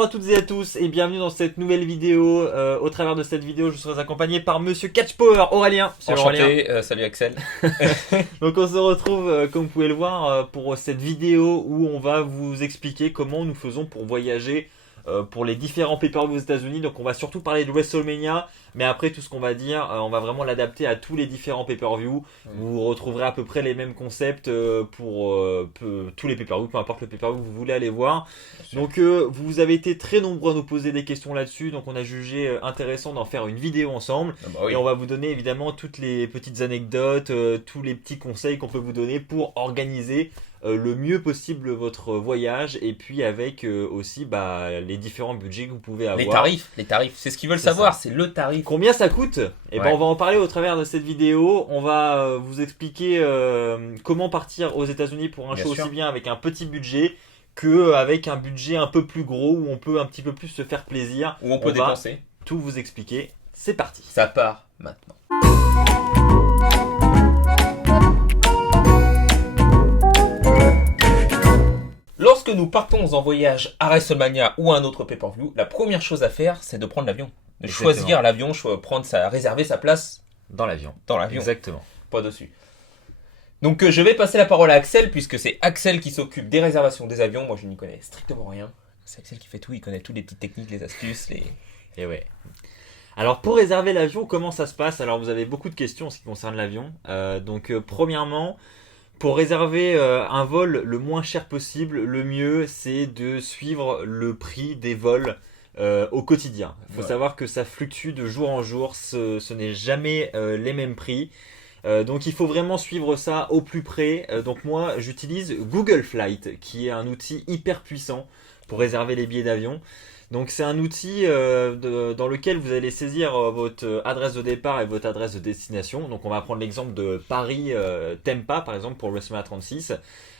Bonjour à toutes et à tous et bienvenue dans cette nouvelle vidéo. Au travers de cette vidéo, je serai accompagné par Monsieur Catchpower, Aurélien. Salut Aurélien. Salut Axel. Donc on se retrouve, comme vous pouvez le voir, pour cette vidéo où on va vous expliquer comment nous faisons pour voyager pour les différents pay-per-views aux États-Unis. Donc on va surtout parler de WrestleMania, mais après tout ce qu'on va dire, on va vraiment l'adapter à tous les différents pay-per-views. Vous retrouverez à peu près les mêmes concepts pour tous les pay-per-views, peu importe le pay-per-view que vous voulez aller voir. Donc vous avez été très nombreux à nous poser des questions là-dessus, donc on a jugé intéressant d'en faire une vidéo ensemble. Et on va vous donner évidemment toutes les petites anecdotes, tous les petits conseils qu'on peut vous donner pour organiser le mieux possible votre voyage, et puis avec aussi les différents budgets que vous pouvez avoir. Les tarifs, c'est ce qu'ils veulent savoir, c'est le tarif. Combien ça coûte? Et on va en parler au travers de cette vidéo. On va vous expliquer comment partir aux États-Unis pour un show aussi bien avec un petit budget qu'avec un budget un peu plus gros où on peut un petit peu plus se faire plaisir. Où on peut dépenser. Tout vous expliquer. C'est parti. Ça part maintenant. Lorsque nous partons en voyage à WrestleMania ou à un autre pay-per-view, la première chose à faire, c'est de prendre l'avion. De choisir l'avion, réserver sa place dans l'avion. Exactement. Pas dessus. Donc je vais passer la parole à Axel, puisque c'est Axel qui s'occupe des réservations des avions. Moi je n'y connais strictement rien. C'est Axel qui fait tout, il connaît toutes les petites techniques, les astuces, Et ouais. Alors pour réserver l'avion, comment ça se passe? Alors vous avez beaucoup de questions en ce qui concerne l'avion. Premièrement, pour réserver un vol le moins cher possible, le mieux c'est de suivre le prix des vols au quotidien. Il faut savoir que ça fluctue de jour en jour, ce n'est jamais les mêmes prix. Donc il faut vraiment suivre ça au plus près. Donc moi j'utilise Google Flight, qui est un outil hyper puissant pour réserver les billets d'avion. Donc c'est un outil dans lequel vous allez saisir votre adresse de départ et votre adresse de destination. Donc on va prendre l'exemple de Paris Tampa par exemple pour WrestleMania 36.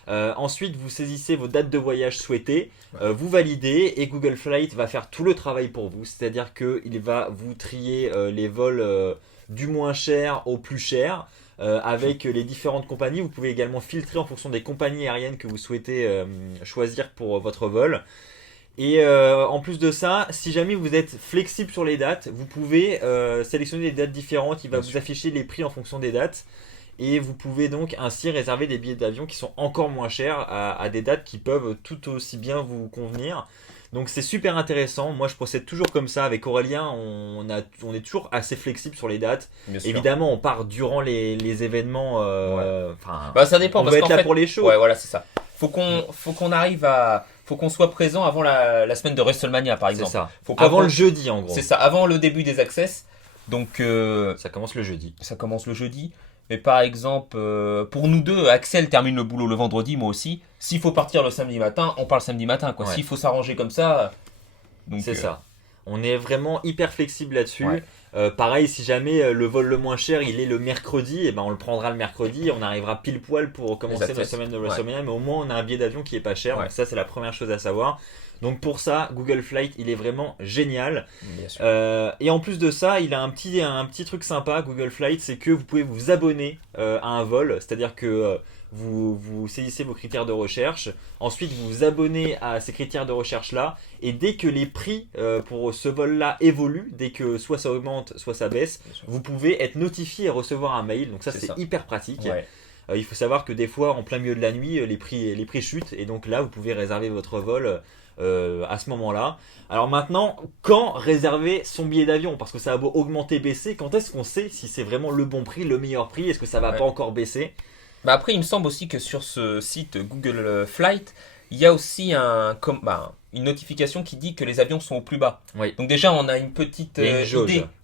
Ensuite vous saisissez vos dates de voyage souhaitées, vous validez et Google Flight va faire tout le travail pour vous. C'est-à-dire qu'il va vous trier les vols du moins cher au plus cher. Avec les différentes compagnies, vous pouvez également filtrer en fonction des compagnies aériennes que vous souhaitez choisir pour votre vol. Et en plus de ça, si jamais vous êtes flexible sur les dates, vous pouvez sélectionner des dates différentes. Il va vous afficher les prix en fonction des dates. Et vous pouvez donc ainsi réserver des billets d'avion qui sont encore moins chers à des dates qui peuvent tout aussi bien vous convenir. Donc c'est super intéressant. Moi je procède toujours comme ça avec Aurélien. On est toujours assez flexible sur les dates. Évidemment on part durant les événements. Ça dépend. On va être là pour les shows. Ouais, voilà, c'est ça. Faut qu'on arrive à... Faut qu'on soit présent avant la semaine de WrestleMania par exemple. C'est ça. Avant le jeudi en gros. C'est ça, avant le début des access. Donc ça commence le jeudi. Mais par exemple, pour nous deux, Axel termine le boulot le vendredi, moi aussi. S'il faut partir le samedi matin, on part le samedi matin, quoi. Ouais. S'il faut s'arranger comme ça... C'est ça. On est vraiment hyper flexible là-dessus. Ouais. Pareil, si jamais le vol le moins cher, il est le mercredi, on le prendra le mercredi. On arrivera pile poil pour commencer notre semaine de WrestleMania. Mais au moins, on a un billet d'avion qui est pas cher. Donc ça, c'est la première chose à savoir. Donc pour ça, Google Flight, il est vraiment génial. Et en plus de ça, il a un petit truc sympa, Google Flight, c'est que vous pouvez vous abonner à un vol. C'est-à-dire que vous saisissez vos critères de recherche. Ensuite, vous vous abonnez à ces critères de recherche-là. Et dès que les prix pour ce vol-là évoluent, dès que soit ça augmente, soit ça baisse, vous pouvez être notifié et recevoir un mail. Donc ça, c'est hyper pratique. Ouais. Il faut savoir que des fois, en plein milieu de la nuit, les prix chutent. Et donc là, vous pouvez réserver votre vol à ce moment-là. Alors maintenant, quand réserver son billet d'avion? Parce que ça va beau augmenter, baisser. Quand est-ce qu'on sait si c'est vraiment le bon prix, le meilleur prix? Est-ce que ça va pas encore baisser? Après, il me semble aussi que sur ce site Google Flight, il y a aussi une notification qui dit que les avions sont au plus bas. Oui. Donc déjà, on a une petite idée.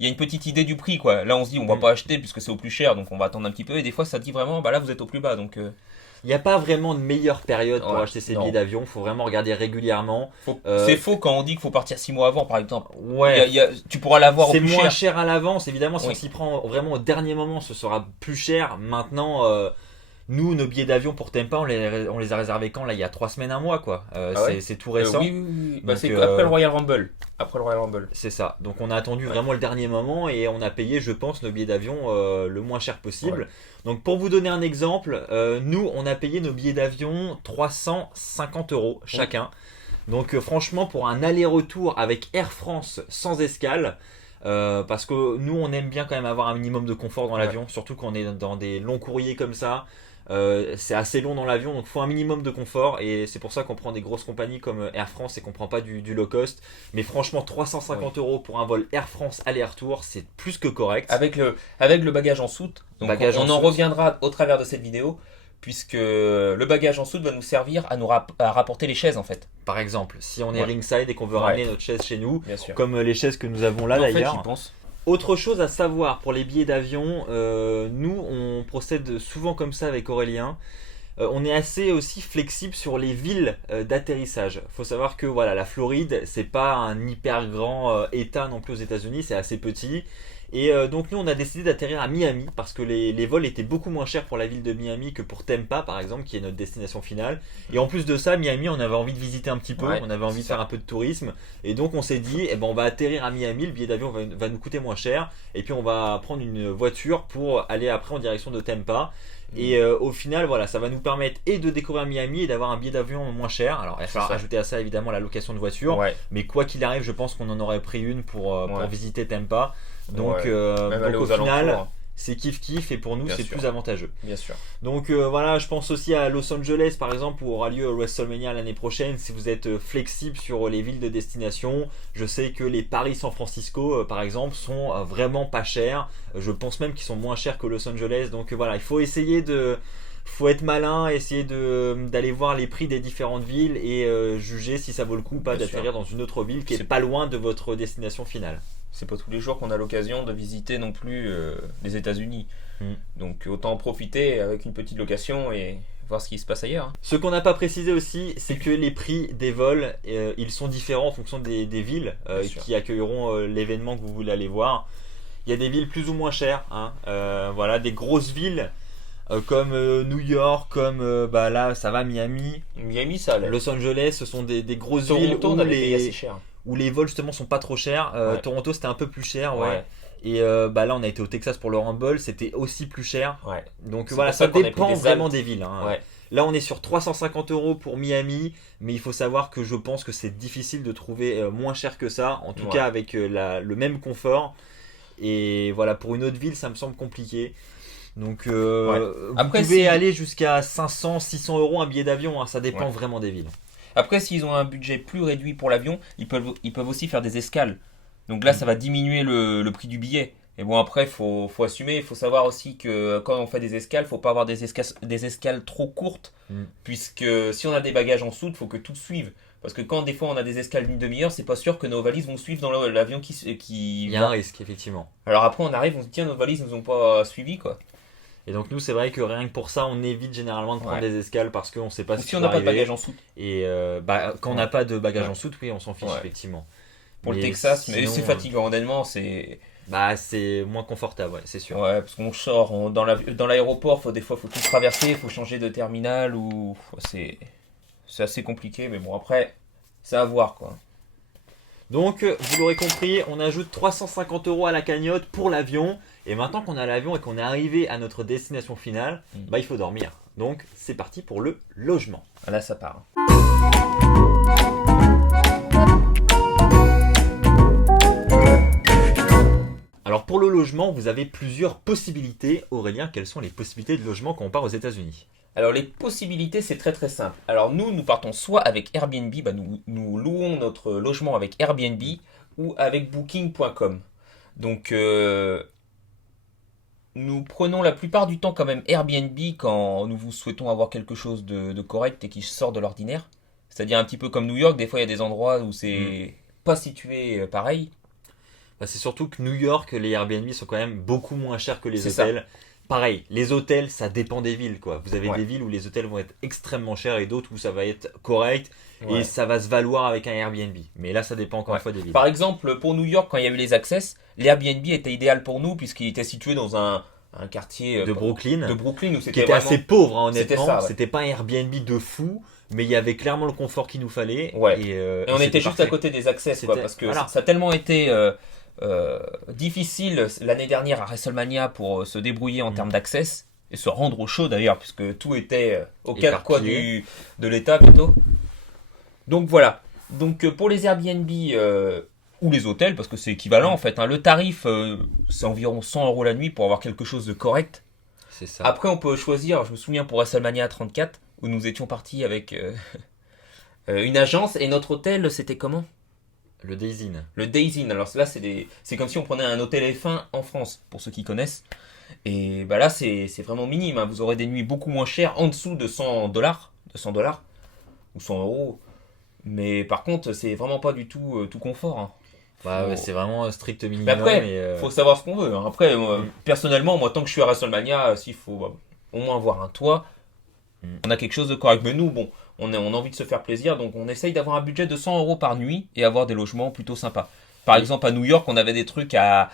Il y a une petite idée du prix, quoi. Là, on se dit, on va pas acheter puisque c'est au plus cher, donc on va attendre un petit peu. Et des fois, ça dit vraiment, là, vous êtes au plus bas, donc... Il n'y a pas vraiment de meilleure période pour acheter ses billets d'avion. Il faut vraiment regarder régulièrement. C'est faux quand on dit qu'il faut partir 6 mois avant, par exemple. Ouais. Tu pourras l'avoir au plus cher. C'est moins cher à l'avance. Évidemment, si on s'y prend vraiment au dernier moment, ce sera plus cher. Maintenant, nous, nos billets d'avion pour Tampa, on les a réservés quand? Là, il y a 3 semaines, un mois, quoi. C'est tout récent. Oui. C'est après le Royal Rumble. C'est ça. Donc, on a attendu vraiment le dernier moment et on a payé, je pense, nos billets d'avion le moins cher possible. Ouais. Donc, pour vous donner un exemple, nous, on a payé nos billets d'avion 350 € chacun. Donc franchement, pour un aller-retour avec Air France sans escale, parce que nous on aime bien quand même avoir un minimum de confort dans l'avion, surtout quand on est dans des longs courriers comme ça. C'est assez long dans l'avion, donc il faut un minimum de confort, et c'est pour ça qu'on prend des grosses compagnies comme Air France et qu'on prend pas du low cost. Mais franchement, 350 € pour un vol Air France aller-retour, c'est plus que correct. Avec le bagage en soute, donc on en reviendra au travers de cette vidéo, puisque le bagage en soute va nous servir à rapporter les chaises en fait. Par exemple, si on est ringside et qu'on veut ramener notre chaise chez nous, comme les chaises que nous avons là d'ailleurs. Autre chose à savoir pour les billets d'avion, nous on procède souvent comme ça avec Aurélien. On est assez aussi flexible sur les villes d'atterrissage. Il faut savoir que voilà, la Floride, c'est pas un hyper grand état non plus aux États-Unis, c'est assez petit. Et donc nous on a décidé d'atterrir à Miami parce que les vols étaient beaucoup moins chers pour la ville de Miami que pour Tampa par exemple, qui est notre destination finale. Et en plus de ça, Miami, on avait envie de visiter un petit peu, on avait envie de faire un peu de tourisme, et donc on s'est dit on va atterrir à Miami, le billet d'avion va nous coûter moins cher, et puis on va prendre une voiture pour aller après en direction de Tampa. Et au final, voilà, ça va nous permettre et de découvrir Miami et d'avoir un billet d'avion moins cher. Alors il va falloir ajouter à ça évidemment la location de voiture, mais quoi qu'il arrive, je pense qu'on en aurait pris une pour visiter Tampa. Donc, donc au final, c'est kiff et pour nous c'est plus avantageux. Bien sûr. Donc voilà, je pense aussi à Los Angeles par exemple où aura lieu WrestleMania l'année prochaine. Si vous êtes flexible sur les villes de destination, je sais que les Paris-San Francisco par exemple sont vraiment pas chers. Je pense même qu'ils sont moins chers que Los Angeles. Donc voilà, il faut essayer faut être malin, essayer d'aller voir les prix des différentes villes et juger si ça vaut le coup ou pas d'atterrir dans une autre ville qui est pas loin de votre destination finale. C'est pas tous les jours qu'on a l'occasion de visiter non plus les États-Unis. Donc autant en profiter avec une petite location et voir ce qui se passe ailleurs. Ce qu'on n'a pas précisé aussi, c'est que les prix des vols, ils sont différents en fonction des villes qui accueilleront l'événement que vous voulez aller voir. Il y a des villes plus ou moins chères, voilà, des grosses villes comme New York, comme là ça va, Miami, ça allait. Los Angeles, ce sont des grosses villes où les vols justement sont pas trop chers. Toronto c'était un peu plus cher, et là on a été au Texas pour le Rumble, c'était aussi plus cher. Donc voilà, ça dépend vraiment des villes. Là on est sur 350 € pour Miami, mais il faut savoir que je pense que c'est difficile de trouver moins cher que ça, en tout cas avec le même confort. Et voilà, pour une autre ville ça me semble compliqué. Donc vous pouvez aller jusqu'à 500-600 € un billet d'avion, ça dépend vraiment des villes. Après, s'ils ont un budget plus réduit pour l'avion, ils peuvent aussi faire des escales. Donc là, ça va diminuer le prix du billet. Et bon, après, faut assumer. Il faut savoir aussi que quand on fait des escales, il ne faut pas avoir des escales trop courtes. Puisque si on a des bagages en soute, il faut que tout suive. Parce que quand des fois on a des escales d'une demi-heure, c'est pas sûr que nos valises vont suivre dans l'avion qui Il y a un risque, effectivement. Alors après, on arrive, on se dit, tiens, nos valises ne nous ont pas suivis, quoi. Et donc nous c'est vrai que rien que pour ça on évite généralement de prendre des escales parce qu'on ne sait pas si on n'a pas de bagage en soute. Et quand on n'a pas de bagage en soute, oui on s'en fiche effectivement. Pour le Texas, mais c'est fatigant honnêtement, c'est moins confortable, c'est sûr. Ouais, parce qu'on sort dans l'aéroport, des fois faut tout traverser, il faut changer de terminal ou c'est assez compliqué, mais bon après c'est à voir quoi. Donc, vous l'aurez compris, on ajoute 350 € à la cagnotte pour l'avion. Et maintenant qu'on a l'avion et qu'on est arrivé à notre destination finale, il faut dormir. Donc, c'est parti pour le logement. Là, ça part. Alors, pour le logement, vous avez plusieurs possibilités. Aurélien, quelles sont les possibilités de logement quand on part aux États-Unis ? Alors les possibilités c'est très très simple. Alors nous partons soit avec Airbnb, nous louons notre logement avec Airbnb ou avec Booking.com. Donc nous prenons la plupart du temps quand même Airbnb quand nous souhaitons avoir quelque chose de correct et qui sort de l'ordinaire. C'est-à-dire un petit peu comme New York, des fois il y a des endroits où c'est pas situé pareil. C'est surtout que New York, les Airbnb sont quand même beaucoup moins chers que les hôtels. Ça. Pareil, les hôtels, ça dépend des villes, quoi. Vous avez des villes où les hôtels vont être extrêmement chers et d'autres où ça va être correct et ça va se valoir avec un Airbnb. Mais là, ça dépend encore une fois des villes. Par exemple, pour New York, quand il y a eu les Access, l'Airbnb était idéal pour nous puisqu'il était situé dans un quartier de Brooklyn où c'était qui était assez pauvre, honnêtement. C'était pas un Airbnb de fou, mais il y avait clairement le confort qu'il nous fallait. Et on était juste à côté des Access, parce que ça a tellement été difficile l'année dernière à WrestleMania pour se débrouiller en termes d'access et se rendre au show d'ailleurs, puisque tout était aux quatre coins de l'État plutôt. Donc voilà. Donc pour les Airbnb ou les hôtels, parce que c'est équivalent en fait, hein, le tarif c'est environ 100 € la nuit pour avoir quelque chose de correct. C'est ça. Après on peut choisir, je me souviens pour WrestleMania 34, où nous étions partis avec une agence, et notre hôtel c'était comment? Le Days Inn. Le Days Inn. Alors là c'est comme si on prenait un hôtel F1 en France, pour ceux qui connaissent. Et bah là c'est vraiment minime, hein. Vous aurez des nuits beaucoup moins chères, en dessous de 100 dollars, ou 100 €. Mais par contre, c'est vraiment pas du tout tout confort, hein. Bah ouais, c'est vraiment un strict minimum. Mais après, faut savoir ce qu'on veut, hein. Après, personnellement, moi, tant que je suis à WrestleMania, s'il faut au moins avoir un toit, on a quelque chose de correct. Mais nous, bon, on a envie de se faire plaisir, donc on essaye d'avoir un budget de 100 € par nuit et avoir des logements plutôt sympas. Par exemple, à New York, on avait des trucs à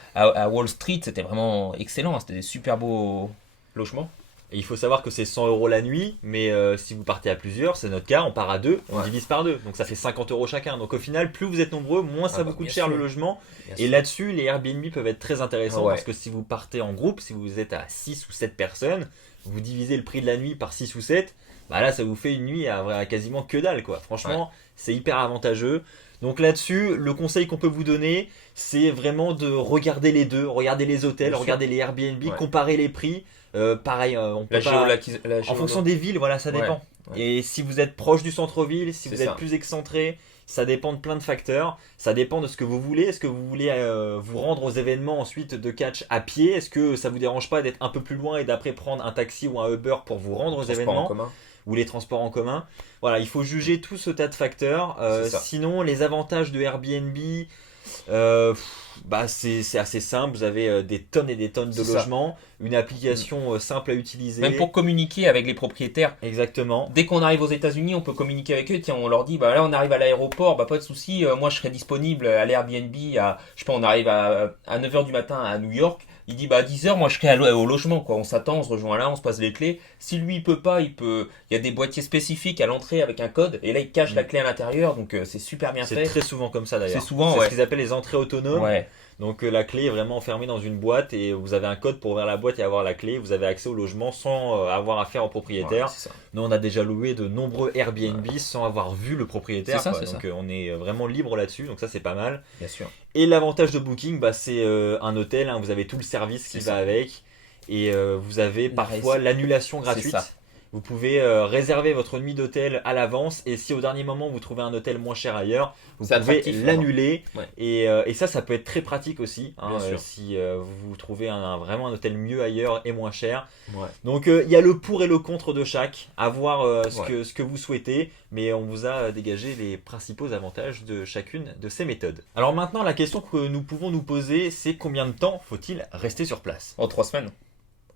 Wall Street, c'était vraiment excellent, hein. C'était des super beaux logements. Et il faut savoir que c'est 100 € la nuit, mais si vous partez à plusieurs, c'est notre cas, on part à deux, on divise par deux. Donc ça fait 50 € chacun. Donc au final, plus vous êtes nombreux, moins ça vous coûte cher le logement. Et là-dessus, les Airbnb peuvent être très intéressants parce que si vous partez en groupe, si vous êtes à 6 ou 7 personnes, vous divisez le prix de la nuit par 6 ou 7, bah là ça vous fait une nuit à quasiment que dalle, quoi. Franchement, c'est hyper avantageux. Donc là-dessus, le conseil qu'on peut vous donner, c'est vraiment de regarder les deux, regarder les hôtels, regarder les Airbnb, comparer les prix. Pareil, on peut en fonction des villes, voilà, ça dépend. Et si vous êtes proche du centre-ville, si vous êtes plus excentré, ça dépend de plein de facteurs. Ça dépend de ce que vous voulez. Est-ce que vous voulez vous rendre aux événements ensuite de catch à pied? Est-ce que ça vous dérange pas d'être un peu plus loin et d'après prendre un taxi ou un Uber pour vous rendre aux événements ou les transports en commun? Voilà, il faut juger tout ce tas de facteurs. Sinon, les avantages de Airbnb, c'est assez simple. Vous avez des tonnes et des tonnes de logements, une application simple à utiliser. Même pour communiquer avec les propriétaires. Exactement. Dès qu'on arrive aux États-Unis, on peut communiquer avec eux. Tiens, on leur dit, bah là, on arrive à l'aéroport, bah pas de souci. Moi, je serai disponible à l'Airbnb. Je sais pas, on arrive à 9h du matin à New York. Il dit, bah à 10h, moi, je serai au logement, quoi. On s'attend, on se rejoint là, on se passe les clés. Si lui, il peut pas, il y a des boîtiers spécifiques à l'entrée avec un code. Et là, il cache la clé à l'intérieur. Donc, c'est super bien fait. C'est très souvent comme ça d'ailleurs. C'est souvent, ce qu'ils appellent les entrées autonomes. Donc la clé est vraiment enfermée dans une boîte et vous avez un code pour ouvrir la boîte et avoir la clé. Vous avez accès au logement sans avoir affaire au propriétaire. Nous, on a déjà loué de nombreux Airbnb sans avoir vu le propriétaire. Donc on est vraiment libre là-dessus. Donc ça, c'est pas mal. Bien sûr. Et l'avantage de Booking, c'est un hôtel. Hein, vous avez tout le service qui va avec. Et vous avez parfois l'annulation gratuite. Vous pouvez réserver votre nuit d'hôtel à l'avance et si au dernier moment vous trouvez un hôtel moins cher ailleurs, vous pouvez l'annuler. Et ça peut être très pratique aussi hein, si vous trouvez vraiment un hôtel mieux ailleurs et moins cher. Donc il y a le pour et le contre de chaque, à voir ce que vous souhaitez, mais on vous a dégagé les principaux avantages de chacune de ces méthodes. Alors maintenant, la question que nous pouvons nous poser, c'est combien de temps faut-il rester sur place? En 3 semaines.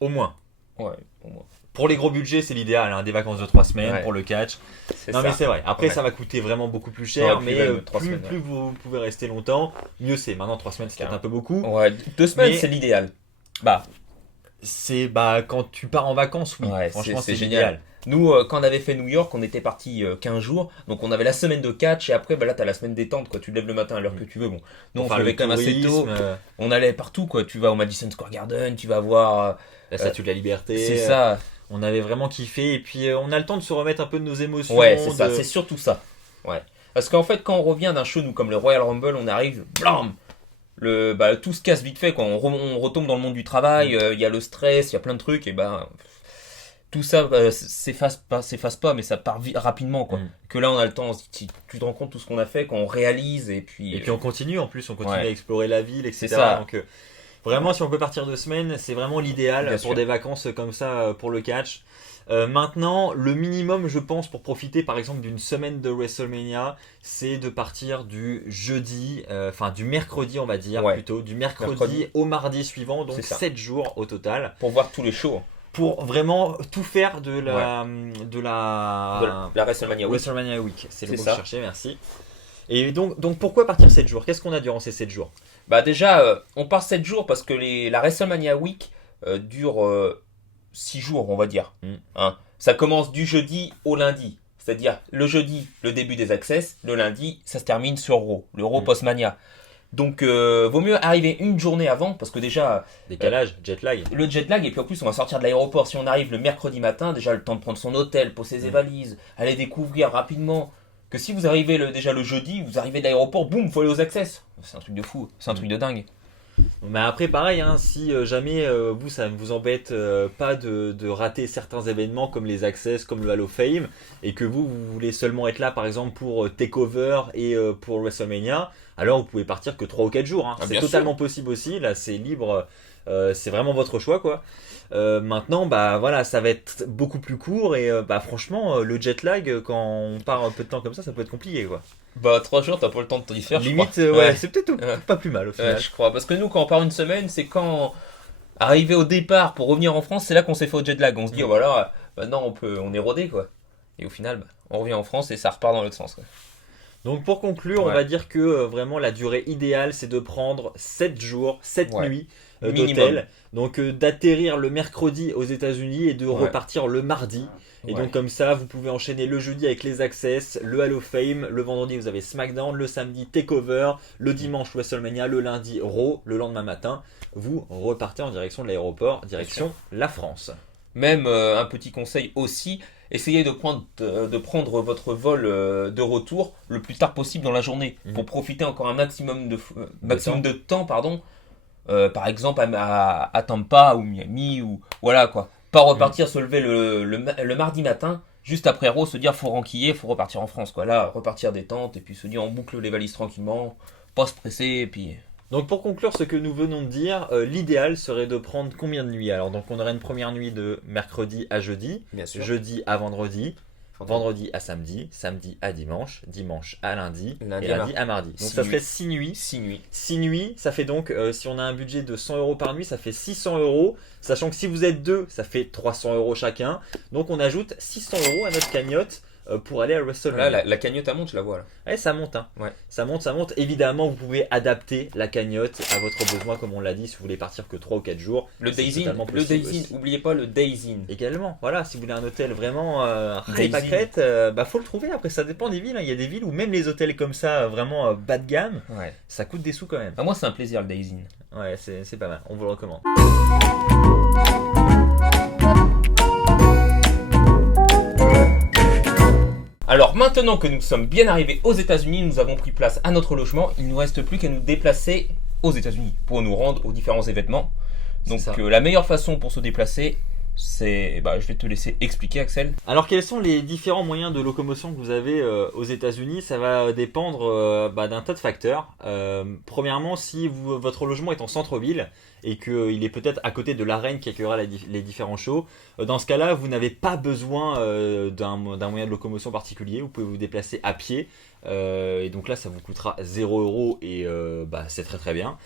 Au moins. Ouais, au moins. Pour les gros budgets, c'est l'idéal, hein, des vacances de 3 semaines pour le catch. Mais c'est vrai. Après, ça va coûter vraiment beaucoup plus cher, mais plus vous pouvez rester longtemps, mieux c'est. Maintenant, 3 semaines, c'est peut-être un peu beaucoup. Ouais, 2 semaines, c'est l'idéal. Quand tu pars en vacances, oui. Franchement, c'est génial. Nous, quand on avait fait New York, on était parti 15 jours. Donc, on avait la semaine de catch et après, là, tu as la semaine détente. Quoi. Tu te lèves le matin à l'heure que tu veux. Bon, nous, on se levait quand même assez tôt. On allait partout. Quoi. Tu vas au Madison Square Garden, tu vas voir la Statue de la Liberté. C'est ça. On avait vraiment kiffé. Et puis, on a le temps de se remettre un peu de nos émotions. Ouais, c'est ça. C'est surtout ça. Ouais. Parce qu'en fait, quand on revient d'un show, nous, comme le Royal Rumble, on arrive, blam, tout se casse vite fait. Quoi. On retombe dans le monde du travail. Il y a le stress, il y a plein de trucs. Et tout ça s'efface pas, mais ça part rapidement. Quoi. Que là, on a le temps. Tu te rends compte de tout ce qu'on a fait, qu'on réalise. Et puis on continue en plus. On continue à explorer la ville, etc. C'est ça. Donc, vraiment, si on peut partir 2 semaines, c'est vraiment l'idéal pour des vacances comme ça, pour le catch. Maintenant, le minimum, je pense, pour profiter par exemple d'une semaine de WrestleMania, c'est de partir du du mercredi, on va dire, plutôt, du mercredi au mardi suivant, donc 7 jours au total. Pour voir tous les shows. Pour vraiment tout faire de la WrestleMania Week. C'est le mot que je cherchais, merci. Et donc pourquoi partir 7 jours? Qu'est-ce qu'on a durant ces 7 jours? Déjà, on part 7 jours parce que la WrestleMania Week dure 6 jours, on va dire. Hein. Ça commence du jeudi au lundi. C'est-à-dire, le jeudi, le début des Access. Le lundi, ça se termine sur Raw, le Raw Post-Mania. Donc, vaut mieux arriver une journée avant parce que déjà... Décalage, jet lag. Le jet lag, et puis en plus, on va sortir de l'aéroport. Si on arrive le mercredi matin, déjà le temps de prendre son hôtel, poser ses valises, aller découvrir rapidement. que si vous arrivez déjà le jeudi, vous arrivez de l'aéroport, boum, faut aller aux Access. C'est un truc de fou, c'est un truc de dingue. Mais après, pareil, hein, si jamais vous, ça ne vous embête pas de rater certains événements comme les Access, comme le Hall of Fame, et que vous voulez seulement être là, par exemple, pour TakeOver et pour WrestleMania, alors vous pouvez partir que 3 ou 4 jours. Hein. C'est totalement possible aussi, là c'est libre, c'est vraiment votre choix, quoi. Maintenant, bah voilà, ça va être beaucoup plus court et bah franchement, le jet lag, quand on part un peu de temps comme ça peut être compliqué, quoi. Bah 3 jours, t'as pas le temps de t'y faire, limite, je crois. C'est peut-être pas plus mal au final. Je crois, parce que nous, quand on part une semaine, c'est quand arrivé au départ pour revenir en France, c'est là qu'on s'est fait au jet lag. On se dit, voilà, maintenant on est rodé, quoi. Et au final, on revient en France et ça repart dans l'autre sens, quoi. Donc pour conclure, on va dire que vraiment la durée idéale, c'est de prendre 7 jours, 7 nuits d'hôtel. Donc d'atterrir le mercredi aux États-Unis et de repartir le mardi. Et donc comme ça, vous pouvez enchaîner le jeudi avec les Access, le Hall of Fame, le vendredi vous avez SmackDown, le samedi TakeOver, le dimanche WrestleMania, le lundi Raw, le lendemain matin, vous repartez en direction de l'aéroport, direction la France. Même un petit conseil aussi, essayez de prendre votre vol de retour le plus tard possible dans la journée pour profiter encore un maximum de temps, pardon. Par exemple à Tampa ou Miami ou voilà quoi. Pas repartir se lever le mardi matin juste après Raw, se dire faut renquiller, faut repartir en France quoi. Là repartir détente et puis se dire on boucle les valises tranquillement, pas se presser et puis. Donc pour conclure ce que nous venons de dire, l'idéal serait de prendre combien de nuits? Alors donc on aurait une première nuit de mercredi à jeudi, jeudi à vendredi, vendredi à samedi, samedi à dimanche, dimanche à lundi, et lundi à mardi. Donc ça ferait 6 nuits. 6 nuits, ça fait donc, si on a un budget de 100 € par nuit, ça fait 600 €, sachant que si vous êtes deux, ça fait 300 € chacun. Donc on ajoute 600 € à notre cagnotte pour aller à WrestleMania. Là, la cagnotte, elle monte, je la vois là. Ouais, ça monte, hein. Ça monte. Évidemment, vous pouvez adapter la cagnotte à votre besoin, comme on l'a dit, si vous voulez partir que 3 ou 4 jours. Le Days In, n'oubliez pas le Days In. Également, voilà, si vous voulez un hôtel vraiment high pacrette, faut le trouver. Après, ça dépend des villes. Hein. Il y a des villes où même les hôtels comme ça, vraiment bas de gamme, ça coûte des sous quand même. Moi, c'est un plaisir le Days In. Ouais, c'est pas mal. On vous le recommande. Alors maintenant que nous sommes bien arrivés aux États-Unis, nous avons pris place à notre logement, il ne nous reste plus qu'à nous déplacer aux États-Unis pour nous rendre aux différents événements. Donc la meilleure façon pour se déplacer, c'est... je vais te laisser expliquer, Axel. Alors quels sont les différents moyens de locomotion que vous avez aux États-Unis? Ça va dépendre d'un tas de facteurs. Premièrement, si votre logement est en centre-ville et qu'il est peut-être à côté de l'arène qui accueillera les différents shows, dans ce cas-là, vous n'avez pas besoin d'un moyen de locomotion particulier. Vous pouvez vous déplacer à pied. Et donc là, ça vous coûtera 0 € et c'est très très bien.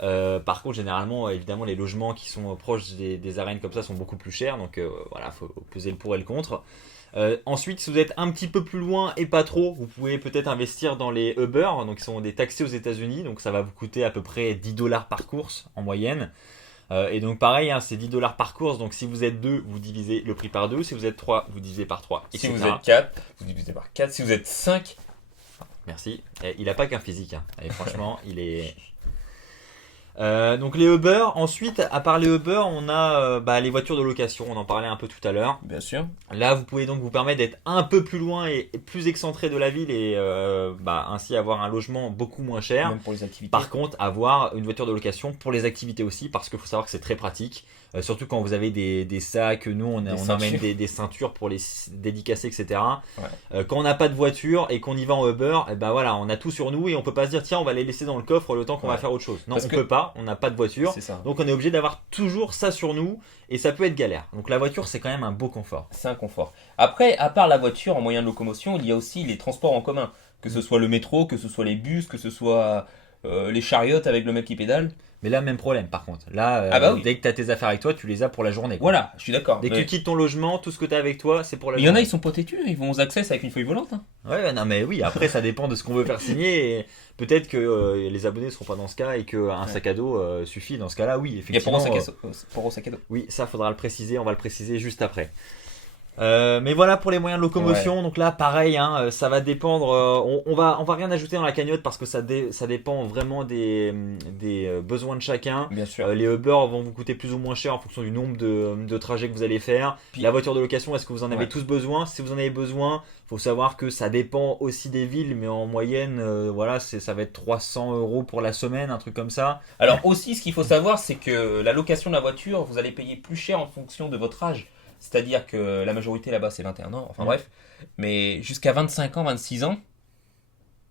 Par contre, généralement, évidemment, les logements qui sont proches des arènes comme ça sont beaucoup plus chers. Donc voilà, faut peser le pour et le contre. Ensuite, si vous êtes un petit peu plus loin et pas trop, vous pouvez peut-être investir dans les Uber, donc qui sont des taxis aux États-Unis. Donc ça va vous coûter à peu près 10 $ par course en moyenne. Et donc pareil, hein, c'est 10 $ par course. Donc si vous êtes 2, vous divisez le prix par 2. Si vous êtes 3, vous divisez par 3. Si vous êtes 4, vous divisez par 4. Si vous êtes 5... Merci. Il n'a pas qu'un physique. Hein. Et franchement, il est... donc les Uber, ensuite à part les Uber on a les voitures de location, on en parlait un peu tout à l'heure. Bien sûr. Là vous pouvez donc vous permettre d'être un peu plus loin et plus excentré de la ville et ainsi avoir un logement beaucoup moins cher. Même pour les activités. Par contre avoir une voiture de location pour les activités aussi, parce qu'il faut savoir que c'est très pratique. Surtout quand vous avez des sacs, nous on emmène des ceintures pour les dédicacer, etc. Quand on n'a pas de voiture et qu'on y va en Uber, on a tout sur nous et on peut pas se dire tiens on va les laisser dans le coffre le temps qu'on va faire autre chose. Non, peut pas, on n'a pas de voiture, donc on est obligé d'avoir toujours ça sur nous et ça peut être galère. Donc la voiture c'est quand même un beau confort. C'est un confort. Après, à part la voiture en moyen de locomotion, il y a aussi les transports en commun, que ce soit le métro, que ce soit les bus, que ce soit les chariots avec le mec qui pédale. Mais là, même problème par contre. Là, dès que tu as tes affaires avec toi, tu les as pour la journée. Quoi. Voilà, je suis d'accord. Dès que tu quittes ton logement, tout ce que tu as avec toi, c'est pour la journée. Il y en a, ils sont pas têtus, ils vont aux Access avec une feuille volante. Hein. Ouais, non, mais oui, après ça dépend de ce qu'on veut faire signer. Et peut-être que les abonnés ne seront pas dans ce cas et qu'un sac à dos suffit. Dans ce cas-là, oui, effectivement. Il y a pour un sac à dos. Oui, ça faudra le préciser, on va le préciser juste après. Mais voilà pour les moyens de locomotion. Donc là, pareil, hein, ça va dépendre. On va rien ajouter dans la cagnotte parce que ça dépend vraiment des besoins de chacun. Bien sûr. Les Uber vont vous coûter plus ou moins cher en fonction du nombre de trajets que vous allez faire. Puis- La voiture de location, est-ce que vous en avez Ouais. tous besoin? Si vous en avez besoin, faut savoir que ça dépend aussi des villes, mais en moyenne, voilà, ça va être 300 € pour la semaine, un truc comme ça. Alors aussi, ce qu'il faut savoir, c'est que la location de la voiture, vous allez payer plus cher en fonction de votre âge. C'est-à-dire que la majorité là-bas, c'est 21 ans, enfin bref. Mais jusqu'à 25 ans, 26 ans,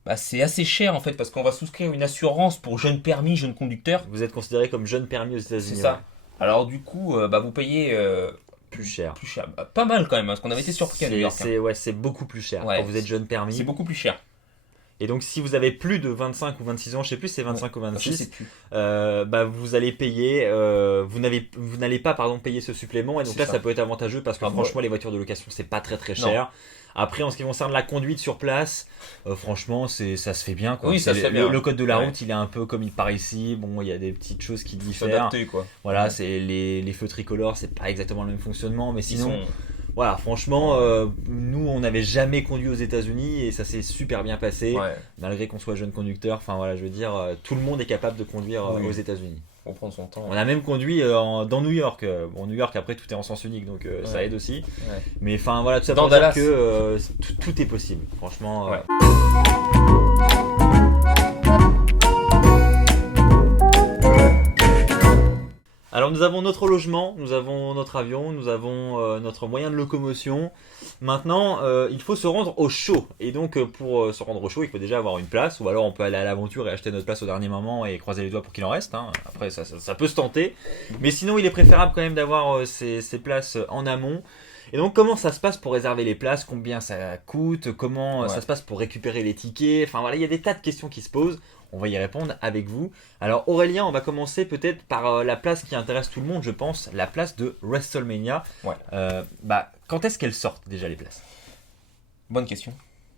bah, c'est assez cher en fait, parce qu'on va souscrire une assurance pour jeune permis, jeune conducteur. Vous êtes considéré comme jeune permis aux États-Unis. C'est ça. Ouais. Alors du coup, bah, vous payez Plus cher. plus cher. Bah, pas mal quand même, parce qu'on avait été surpris à New York. Hein. C'est beaucoup plus cher Ouais. quand vous êtes jeune C'est permis. beaucoup plus cher. Et donc, si vous avez plus de 25 ou 26 ans, je sais plus, c'est 25 ou Je 26, sais plus. bah, vous allez payer, vous n'allez pas payer ce supplément. Et donc C'est là, ça. ça peut être avantageux parce que Ah, franchement, les voitures de location, c'est pas très Non. cher. Après, en ce qui concerne la conduite sur place, franchement, ça se fait bien, quoi. Oui, ça se fait Le, bien. le code de la Ouais. route, il est un peu comme il paraît ici. Bon, il y a des petites choses qui diffèrent. S'adapter quoi. Voilà, c'est les feux tricolores, c'est pas exactement le même fonctionnement, mais Ils sinon, sont- voilà, franchement, nous, on n'avait jamais conduit aux États-Unis et ça s'est super bien passé, Ouais, malgré qu'on soit jeune conducteur. Enfin voilà, je veux dire, tout le monde est capable de conduire Oui. aux États-Unis. faut prendre son temps. On a même conduit dans New York. Bon, New York, après, tout est en sens unique, donc ça Ouais. aide aussi. Ouais. Mais enfin, voilà, tout ça Dans pour dire Dallas. que tout est possible. Franchement, Ouais. Alors nous avons notre logement, nous avons notre avion, nous avons notre moyen de locomotion. Maintenant, il faut se rendre au show. Et donc pour se rendre au show, il faut déjà avoir une place. Ou alors on peut aller à l'aventure et acheter notre place au dernier moment et croiser les doigts pour qu'il en reste. Hein. Après, ça peut se tenter. Mais sinon, il est préférable quand même d'avoir ces places en amont. Et donc comment ça se passe pour réserver les places? Combien ça coûte? Comment Ouais. ça se passe pour récupérer les tickets? Enfin voilà, il y a des tas de questions qui se posent. On va y répondre avec vous. Alors Aurélien, on va commencer peut-être par la place qui intéresse tout le monde, je pense, la place de WrestleMania. Ouais. Bah, quand est-ce qu'elles sortent déjà les places? Bonne question.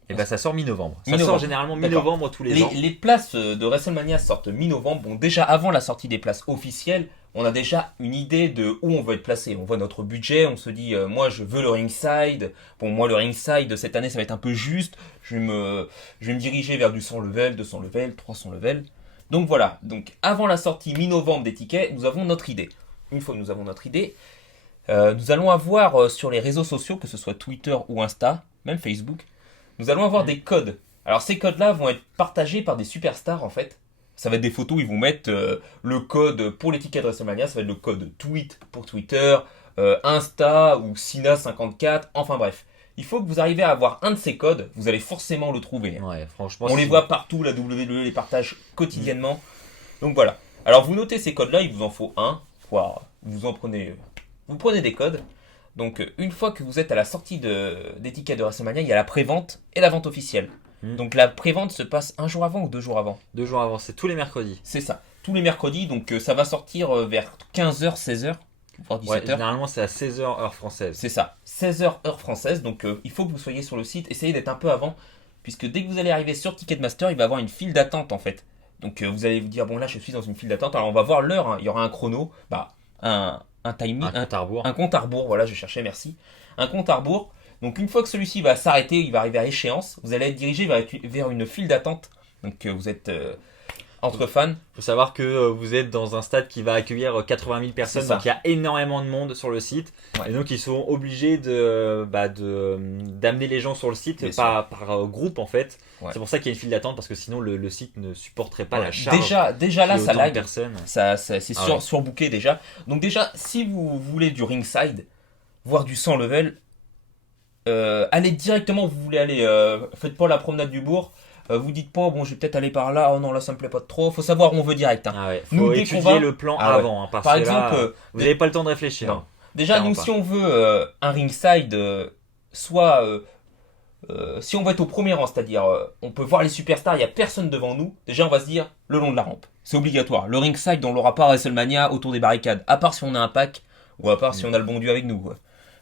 Et bah ça sort mi-novembre. Ça Mi-novembre. sort généralement D'accord. mi-novembre tous les ans. Les places de WrestleMania sortent mi-novembre. Bon, déjà avant la sortie des places officielles, on a déjà une idée de où on veut être placé. On voit notre budget, on se dit, moi je veux le ringside. Bon, moi le ringside cette année ça va être un peu juste. Je vais me diriger vers du 100 level, 200 level, 300 level. Donc voilà. Donc avant la sortie mi-novembre des tickets, nous avons notre idée. Une fois que nous avons notre idée, nous allons avoir sur les réseaux sociaux, que ce soit Twitter ou Insta, même Facebook, nous allons avoir des codes. Alors ces codes-là vont être partagés par des superstars en fait. Ça va être des photos, ils vont mettre le code pour les tickets de WrestleMania, ça va être le code tweet pour Twitter, Insta ou Sina54, enfin bref. Il faut que vous arriviez à avoir un de ces codes, vous allez forcément le trouver. Ouais, franchement. On les voit partout, la WWE les partage quotidiennement. Donc voilà. Alors vous notez ces codes-là, il vous en faut un, voire vous prenez des codes. Donc une fois que vous êtes à la sortie des tickets de WrestleMania, il y a la prévente et la vente officielle. Donc la prévente se passe un jour avant ou 2 jours avant? 2 jours avant, c'est tous les mercredis. C'est ça, tous les mercredis, donc ça va sortir vers 15h, 16h, voire 17h. Ouais, généralement c'est à 16h heure française. C'est ça, 16h heure française, donc il faut que vous soyez sur le site, essayez d'être un peu avant, puisque dès que vous allez arriver sur Ticketmaster, il va y avoir une file d'attente en fait. Donc vous allez vous dire, bon là je suis dans une file d'attente, alors on va voir l'heure, hein. Il y aura un chrono, un timing, Un compte à rebours. un compte à rebours, voilà je cherchais, merci. Un compte à rebours, donc une fois que celui-ci va s'arrêter, il va arriver à échéance, vous allez être dirigé vers une file d'attente, donc vous êtes entre fans. Faut savoir que vous êtes dans un stade qui va accueillir 80 000 personnes, C'est ça. donc il y a énormément de monde sur le site. Ouais. Et donc ils sont obligés d'amener les gens sur le site Bien par groupe en fait. Ouais. C'est pour ça qu'il y a une file d'attente parce que sinon le site ne supporterait pas Ouais. la charge. Déjà là qu'il y ait ça autant de lag. personnes. C'est Ah ouais. surbooké déjà. Donc déjà, si vous voulez du ringside, voire du 100 level, allez directement où vous voulez aller. Faites pas la promenade du bourg. Vous dites pas, bon, je vais peut-être aller par là. Oh non, là, ça me plaît pas trop. Faut savoir où on veut direct. Hein. Ah ouais. Nous, Faut dès qu'on étudier va- le plan Ah ouais. avant, hein, parce Par que exemple, là, vous n'avez pas le temps de réfléchir. non. hein. Déjà, Clairement nous, pas. si on veut un ringside, soit si on va être au premier rang, c'est-à-dire on peut voir les superstars, il n'y a personne devant nous, déjà on va se dire le long de la rampe. C'est obligatoire. Le ringside, on l'aura pas à WrestleMania autour des barricades, à part si on a un pack ou à part si on a le bon Dieu avec nous. Quoi.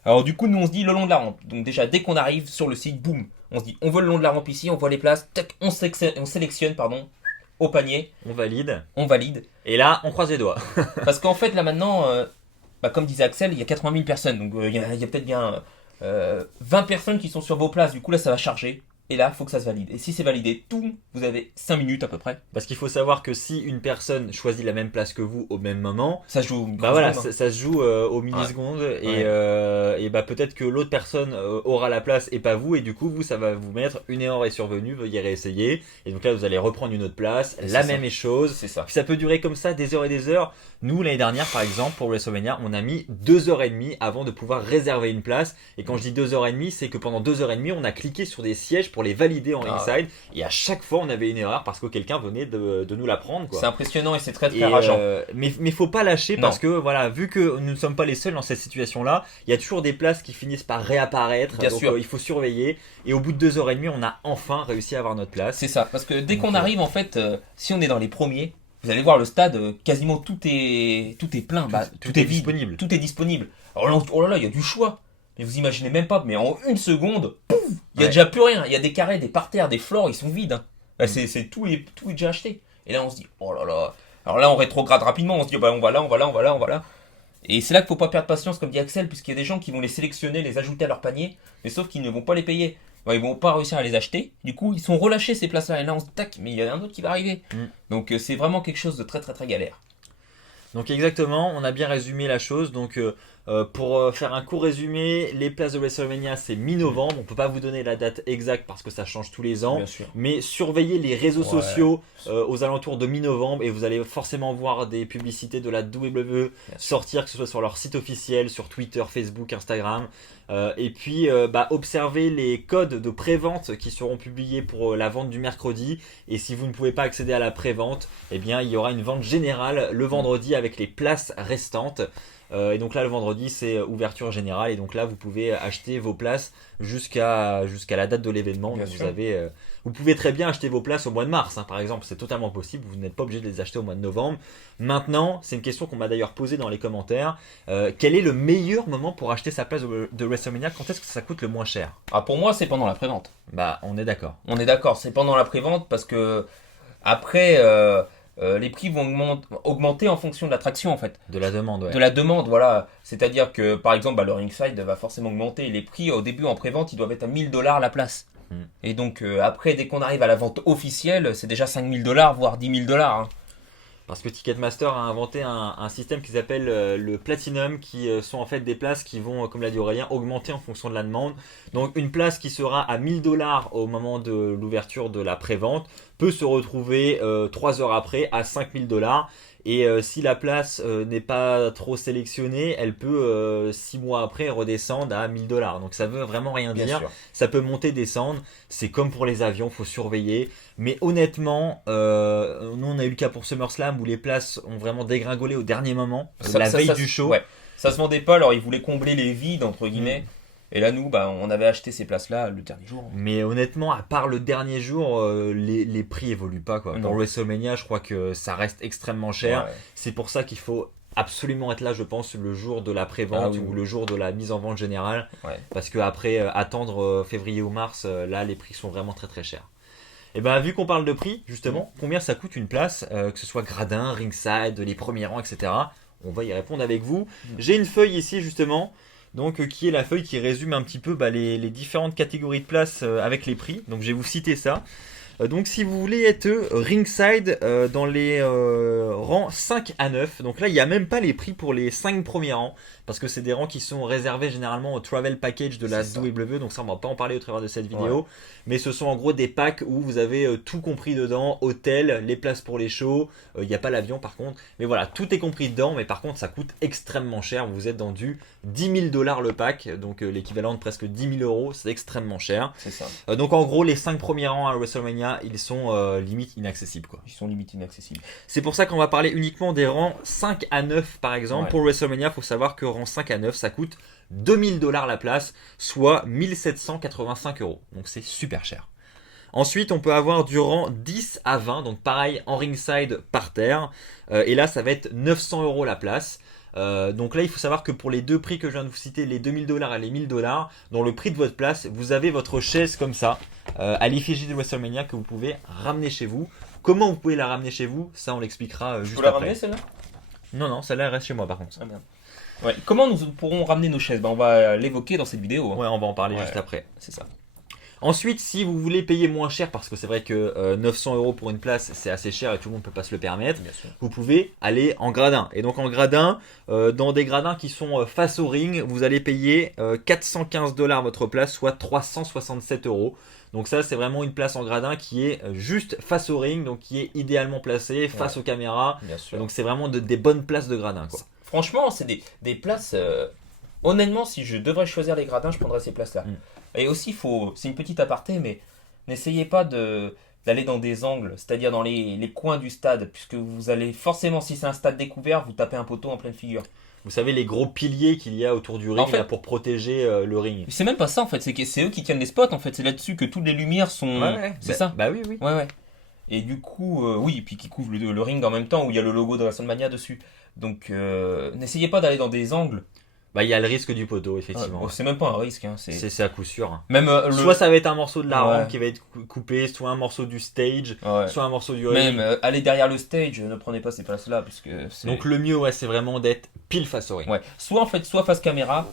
Alors du coup, nous on se dit le long de la rampe. Donc déjà, dès qu'on arrive sur le site, boum, on se dit on veut le long de la rampe ici, on voit les places, tac, on sélectionne au panier, On valide. on valide. Et là, on croise les doigts. Parce qu'en fait, là maintenant, comme disait Axel, il y a 80 000 personnes. Donc il y a peut-être bien 20 personnes qui sont sur vos places. Du coup, là, ça va charger. Et là, il faut que ça se valide. Et si c'est validé, vous avez 5 minutes à peu près. Parce qu'il faut savoir que si une personne choisit la même place que vous au même moment, ça se joue. Ça se joue aux millisecondes et peut-être que l'autre personne aura la place et pas vous, et du coup ça va vous mettre une erreur est survenue, veuillez réessayer. Et donc là vous allez reprendre une autre place, la même chose. C'est ça. Puis ça peut durer comme ça des heures et des heures. Nous l'année dernière par exemple pour WrestleMania, on a mis 2h30 avant de pouvoir réserver une place. Et quand je dis 2h30, c'est que pendant 2h30 on a cliqué sur des sièges pour les valider en ringside, et à chaque fois on avait une erreur parce que quelqu'un venait de nous la prendre, quoi. C'est impressionnant et c'est très rageant. Mais faut pas lâcher parce que voilà, vu que nous ne sommes pas les seuls dans cette situation là, il y a toujours des places qui finissent par réapparaître. Bien donc sûr. Il faut surveiller, et au bout de 2h30 on a enfin réussi à avoir notre place. C'est ça, parce que dès qu'on arrive en fait, si on est dans les premiers, vous allez voir le stade, quasiment tout est plein, tout est vide, disponible. Tout est disponible. Alors là, oh là là, il y a du choix. Mais vous imaginez même pas, mais en une seconde, pouf, il y a déjà plus rien. Il y a des carrés, des parterres, des floors, ils sont vides. C'est tout est déjà acheté. Et là on se dit, oh là là. Alors là on rétrograde rapidement, on se dit, on va là. Et c'est là qu'il faut pas perdre patience, comme dit Axel, puisqu'il y a des gens qui vont les sélectionner, les ajouter à leur panier, mais sauf qu'ils ne vont pas les payer. Ils vont pas réussir à les acheter. Du coup, ils sont relâchés ces places-là. Et là on se dit, tac, mais il y en a un autre qui va arriver. Donc c'est vraiment quelque chose de très très très galère. Donc exactement, on a bien résumé la chose. Donc pour faire un court résumé, les places de WrestleMania c'est mi-novembre. On peut pas vous donner la date exacte parce que ça change tous les ans. Mais surveillez les réseaux sociaux aux alentours de mi-novembre et vous allez forcément voir des publicités de la WWE sortir, que ce soit sur leur site officiel, sur Twitter, Facebook, Instagram. Et puis observez les codes de prévente qui seront publiés pour la vente du mercredi. Et si vous ne pouvez pas accéder à la prévente, eh bien il y aura une vente générale le vendredi avec les places restantes. Et donc là le vendredi c'est ouverture générale, et donc là vous pouvez acheter vos places jusqu'à la date de l'événement. Donc vous pouvez très bien acheter vos places au mois de mars, par exemple, c'est totalement possible, vous n'êtes pas obligé de les acheter au mois de novembre. Maintenant, c'est une question qu'on m'a d'ailleurs posée dans les commentaires, quel est le meilleur moment pour acheter sa place de WrestleMania? Quand est-ce que ça coûte le moins cher? Pour moi c'est pendant la prévente. On est d'accord. C'est pendant la prévente, parce que après les prix vont augmenter en fonction de l'attraction en fait. De la demande, De la demande, voilà. C'est-à-dire que par exemple, le ringside va forcément augmenter. Les prix au début en prévente, ils doivent être à $1000 la place. Et donc après, dès qu'on arrive à la vente officielle, c'est déjà $5000, voire $10 000. Parce que Ticketmaster a inventé un système qui s'appelle le Platinum, qui sont en fait des places qui vont, comme l'a dit Aurélien, augmenter en fonction de la demande. Donc une place qui sera à $1000 au moment de l'ouverture de la prévente peut se retrouver 3 heures après à $5000. Et si la place n'est pas trop sélectionnée, elle peut 6 mois après redescendre à $1000. Donc ça veut vraiment rien dire. Ça peut monter, descendre. C'est comme pour les avions, faut surveiller. Mais honnêtement, nous on a eu le cas pour SummerSlam où les places ont vraiment dégringolé au dernier moment, la veille du show. Ouais. Ça se vendait pas, alors ils voulaient combler les vides entre guillemets. Et là, nous, on avait acheté ces places-là le dernier jour. Mais honnêtement, à part le dernier jour, les prix évoluent pas, quoi. Pour WrestleMania, je crois que ça reste extrêmement cher. C'est pour ça qu'il faut absolument être là, je pense, le jour de la prévente ou le jour de la mise en vente générale. Parce qu'après, attendre février ou mars, là, les prix sont vraiment très très chers. Et vu qu'on parle de prix, justement, combien ça coûte une place, que ce soit gradin, ringside, les premiers rangs, etc. On va y répondre avec vous. J'ai une feuille ici, justement. Donc, qui est la feuille qui résume un petit peu les différentes catégories de places avec les prix. Donc je vais vous citer ça. Donc si vous voulez être ringside dans les rangs 5 à 9, donc là il n'y a même pas les prix pour les 5 premiers rangs, parce que c'est des rangs qui sont réservés généralement au travel package de la WWE, donc ça on va pas en parler au travers de cette vidéo, mais ce sont en gros des packs où vous avez tout compris dedans, hôtel, les places pour les shows, il n'y a pas l'avion par contre, mais voilà, tout est compris dedans, mais par contre ça coûte extrêmement cher, vous êtes dans du $10 000 le pack, donc l'équivalent de presque 10 000 €, c'est extrêmement cher. C'est ça. Donc en gros les 5 premiers rangs à WrestleMania, ils sont limite inaccessibles, quoi. Ils sont limite inaccessibles. C'est pour ça qu'on va parler uniquement des rangs 5 à 9 par exemple. Pour WrestleMania, il faut savoir que rang 5 à 9 ça coûte $2000 la place, soit 1785 €. Donc c'est super cher. Ensuite, on peut avoir du rang 10 à 20, donc pareil en ringside par terre. Et là, ça va être 900 € la place. Donc là, il faut savoir que pour les deux prix que je viens de vous citer, les $2000 et les $1000, dans le prix de votre place, vous avez votre chaise comme ça, à l'effigie de WrestleMania, que vous pouvez ramener chez vous. Comment vous pouvez la ramener chez vous? Ça, on l'expliquera juste après. Vous la ramener celle-là? Non, celle-là elle reste chez moi par contre. Ah merde. Ouais. Comment nous pourrons ramener nos chaises? On va l'évoquer dans cette vidéo. Ouais, on va en parler juste après. C'est ça. Ensuite, si vous voulez payer moins cher, parce que c'est vrai que 900 € pour une place, c'est assez cher et tout le monde ne peut pas se le permettre, vous pouvez aller en gradin. Et donc en gradin, dans des gradins qui sont face au ring, vous allez payer 415 $ votre place, soit 367 €. Donc ça, c'est vraiment une place en gradin qui est juste face au ring, donc qui est idéalement placée face aux caméras. Donc c'est vraiment des bonnes places de gradin, quoi. Franchement, c'est des places... Honnêtement, si je devrais choisir les gradins, je prendrais ces places-là. Et aussi, c'est une petite aparté, mais n'essayez pas d'aller dans des angles, c'est-à-dire dans les coins du stade, puisque vous allez forcément, si c'est un stade découvert, vous tapez un poteau en pleine figure. Vous savez, les gros piliers qu'il y a autour du ring en fait, là, pour protéger le ring. C'est même pas ça en fait, c'est eux qui tiennent les spots en fait, c'est là-dessus que toutes les lumières sont... c'est ça. Bah oui. Ouais. Et du coup, oui, et puis qui couvre le ring en même temps, où il y a le logo de WrestleMania dessus. Donc, n'essayez pas d'aller dans des angles. Bah, il y a le risque du poteau, effectivement. C'est même pas un risque. C'est à coup sûr. Même, soit ça va être un morceau de la rampe qui va être coupé, soit un morceau du stage, soit un morceau du ring. Même aller derrière le stage, ne prenez pas ces places-là. Puisque donc le mieux, c'est vraiment d'être pile face au ring. Ouais. Soit face caméra,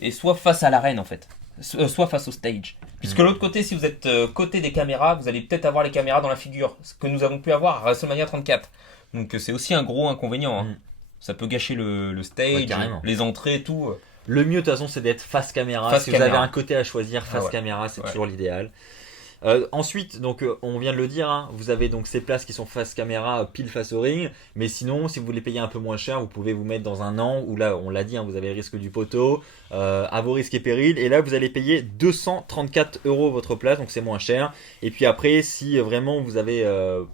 et soit face à l'arène en fait. Soit face au stage. Puisque l'autre côté, si vous êtes côté des caméras, vous allez peut-être avoir les caméras dans la figure. Ce que nous avons pu avoir à WrestleMania 34. Donc c'est aussi un gros inconvénient. Ça peut gâcher le stage, les entrées, tout. Le mieux de toute façon, c'est d'être face caméra. Si vous avez un côté à choisir, face caméra, c'est toujours l'idéal. Ensuite, donc on vient de le dire, vous avez donc ces places qui sont face caméra, pile face au ring. Mais sinon, si vous voulez payer un peu moins cher, vous pouvez vous mettre dans un an où là, on l'a dit, vous avez le risque du poteau, à vos risques et périls. Et là, vous allez payer 234 € votre place, donc c'est moins cher. Et puis après, si vraiment vous avez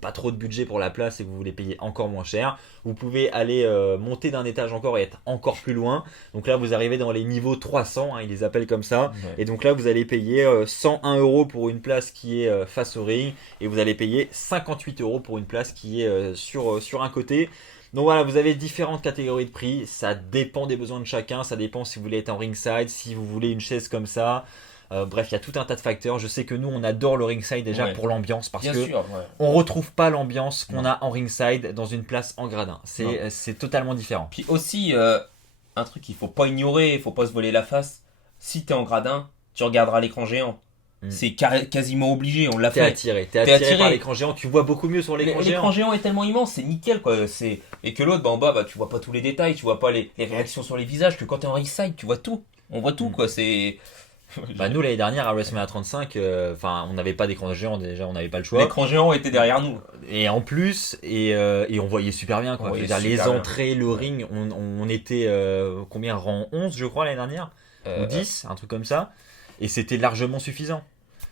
pas trop de budget pour la place et que vous voulez payer encore moins cher, vous pouvez aller monter d'un étage encore et être encore plus loin. Donc là, vous arrivez dans les niveaux 300, ils les appellent comme ça. Et donc là, vous allez payer 101 € pour une place qui est face au ring. Et vous allez payer 58 € pour une place qui est sur un côté. Donc voilà, vous avez différentes catégories de prix. Ça dépend des besoins de chacun. Ça dépend si vous voulez être en ringside, si vous voulez une chaise comme ça. Bref, il y a tout un tas de facteurs. Je sais que nous, on adore le ringside déjà pour l'ambiance parce que on retrouve pas l'ambiance qu'on a en ringside dans une place en gradin. C'est totalement différent. Puis aussi, un truc qu'il faut pas ignorer, il faut pas se voler la face. Si tu es en gradin, tu regarderas l'écran géant. C'est quasiment obligé, on l'a fait. T'es attiré par l'écran géant, tu vois beaucoup mieux sur l'écran géant. L'écran géant est tellement immense, c'est nickel quoi. Et que l'autre, en bas, tu vois pas tous les détails, tu vois pas les réactions sur les visages. Que quand t'es en ringside, tu vois tout. On voit tout quoi. C'est nous l'année dernière à WrestleMania 35, on n'avait pas d'écran géant déjà, on n'avait pas le choix. L'écran géant était derrière nous. Et en plus, et on voyait super bien quoi. Les entrées, le ring, on était combien, rang 11 je crois l'année dernière ou 10, un truc comme ça. Et c'était largement suffisant.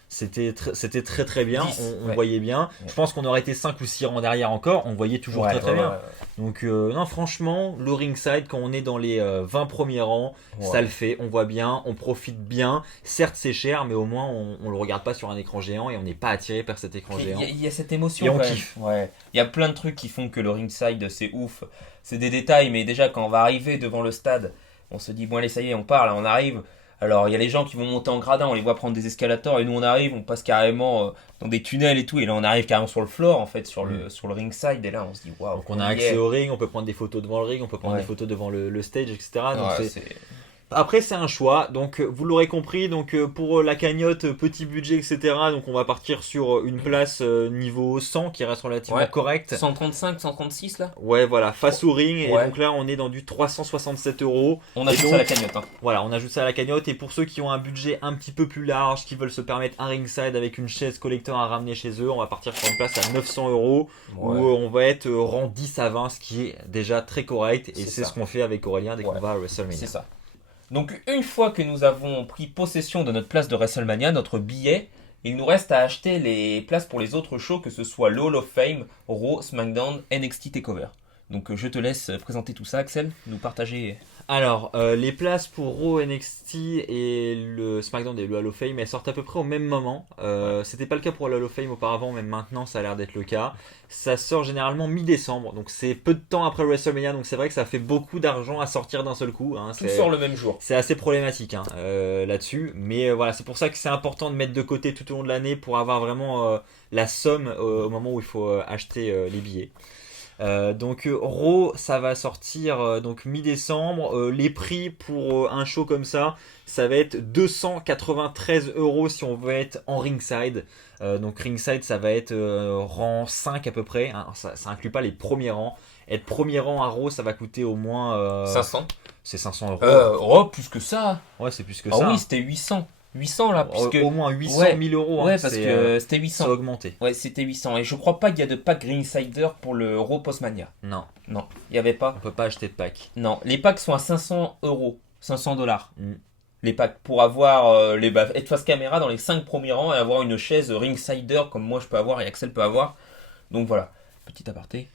C'était très très bien, 10, on voyait bien. Je pense qu'on aurait été 5 ou 6 rangs derrière encore, on voyait toujours très bien. Donc non, franchement, le ringside, quand on est dans les 20 premiers rangs, ça le fait, on voit bien, on profite bien. Certes c'est cher, mais au moins on le regarde pas sur un écran géant et on n'est pas attiré par cet écran géant. Il y a cette émotion et on kiffe. Il y a plein de trucs qui font que le ringside c'est ouf. C'est des détails, mais déjà quand on va arriver devant le stade, on se dit bon allez ça y est, on part là, on arrive. Alors il y a les gens qui vont monter en gradin, on les voit prendre des escalators et nous on arrive, on passe carrément dans des tunnels et tout, et là on arrive carrément sur le floor en fait, sur le ringside, et là on se dit waouh. Donc on a accès au ring, on peut prendre des photos devant le ring, on peut prendre des photos devant le stage, etc. Donc après c'est un choix, donc vous l'aurez compris, donc pour la cagnotte, petit budget, etc. Donc on va partir sur une place niveau 100 qui reste relativement correcte. 135, 136 là. Ouais voilà, face au ring, et donc là on est dans du 367 €. On ajoute ça à la cagnotte. Voilà, on ajoute ça à la cagnotte, et pour ceux qui ont un budget un petit peu plus large, qui veulent se permettre un ringside avec une chaise collector à ramener chez eux, on va partir sur une place à 900 €, où on va être rang 10 à 20, ce qui est déjà très correct, et c'est ce qu'on fait avec Aurélien dès qu'on va à WrestleMania. C'est ça. Donc une fois que nous avons pris possession de notre place de WrestleMania, notre billet, il nous reste à acheter les places pour les autres shows, que ce soit le Hall of Fame, Raw, SmackDown, NXT TakeOver. Donc je te laisse présenter tout ça, Axel, nous partager. Alors, les places pour Raw, NXT et le SmackDown et le Hall of Fame, elles sortent à peu près au même moment. C'était pas le cas pour le Hall of Fame auparavant, mais maintenant ça a l'air d'être le cas. Ça sort généralement mi-décembre, donc c'est peu de temps après WrestleMania, donc c'est vrai que ça fait beaucoup d'argent à sortir d'un seul coup. Tout sort le même jour. C'est assez problématique là-dessus, mais voilà, c'est pour ça que c'est important de mettre de côté tout au long de l'année pour avoir vraiment la somme au moment où il faut acheter les billets. Donc Raw, ça va sortir donc mi-décembre. Les prix pour un show comme ça va être 293 € si on veut être en ringside. Donc ringside, ça va être rang 5 à peu près. Hein. Ça inclut pas les premiers rangs. Être premier rang à Raw, ça va coûter au moins 500. C'est 500 €. Oh, plus que ça. Ouais, c'est plus que ça. Ah oui, c'était 800. 800 là, puisque... Au moins 800 000 €. Ouais, parce que c'était 800. Ça a augmenté. Ouais, c'était 800. Et je crois pas qu'il y a de pack Ringsider pour le Raw Postmania. Non. Non, il y avait pas. On peut pas acheter de pack. Non, les packs sont à 500 €. 500 $. Les packs pour avoir être face caméra dans les 5 premiers rangs et avoir une chaise Ringsider comme moi je peux avoir et Axel peut avoir. Donc voilà, petit aparté.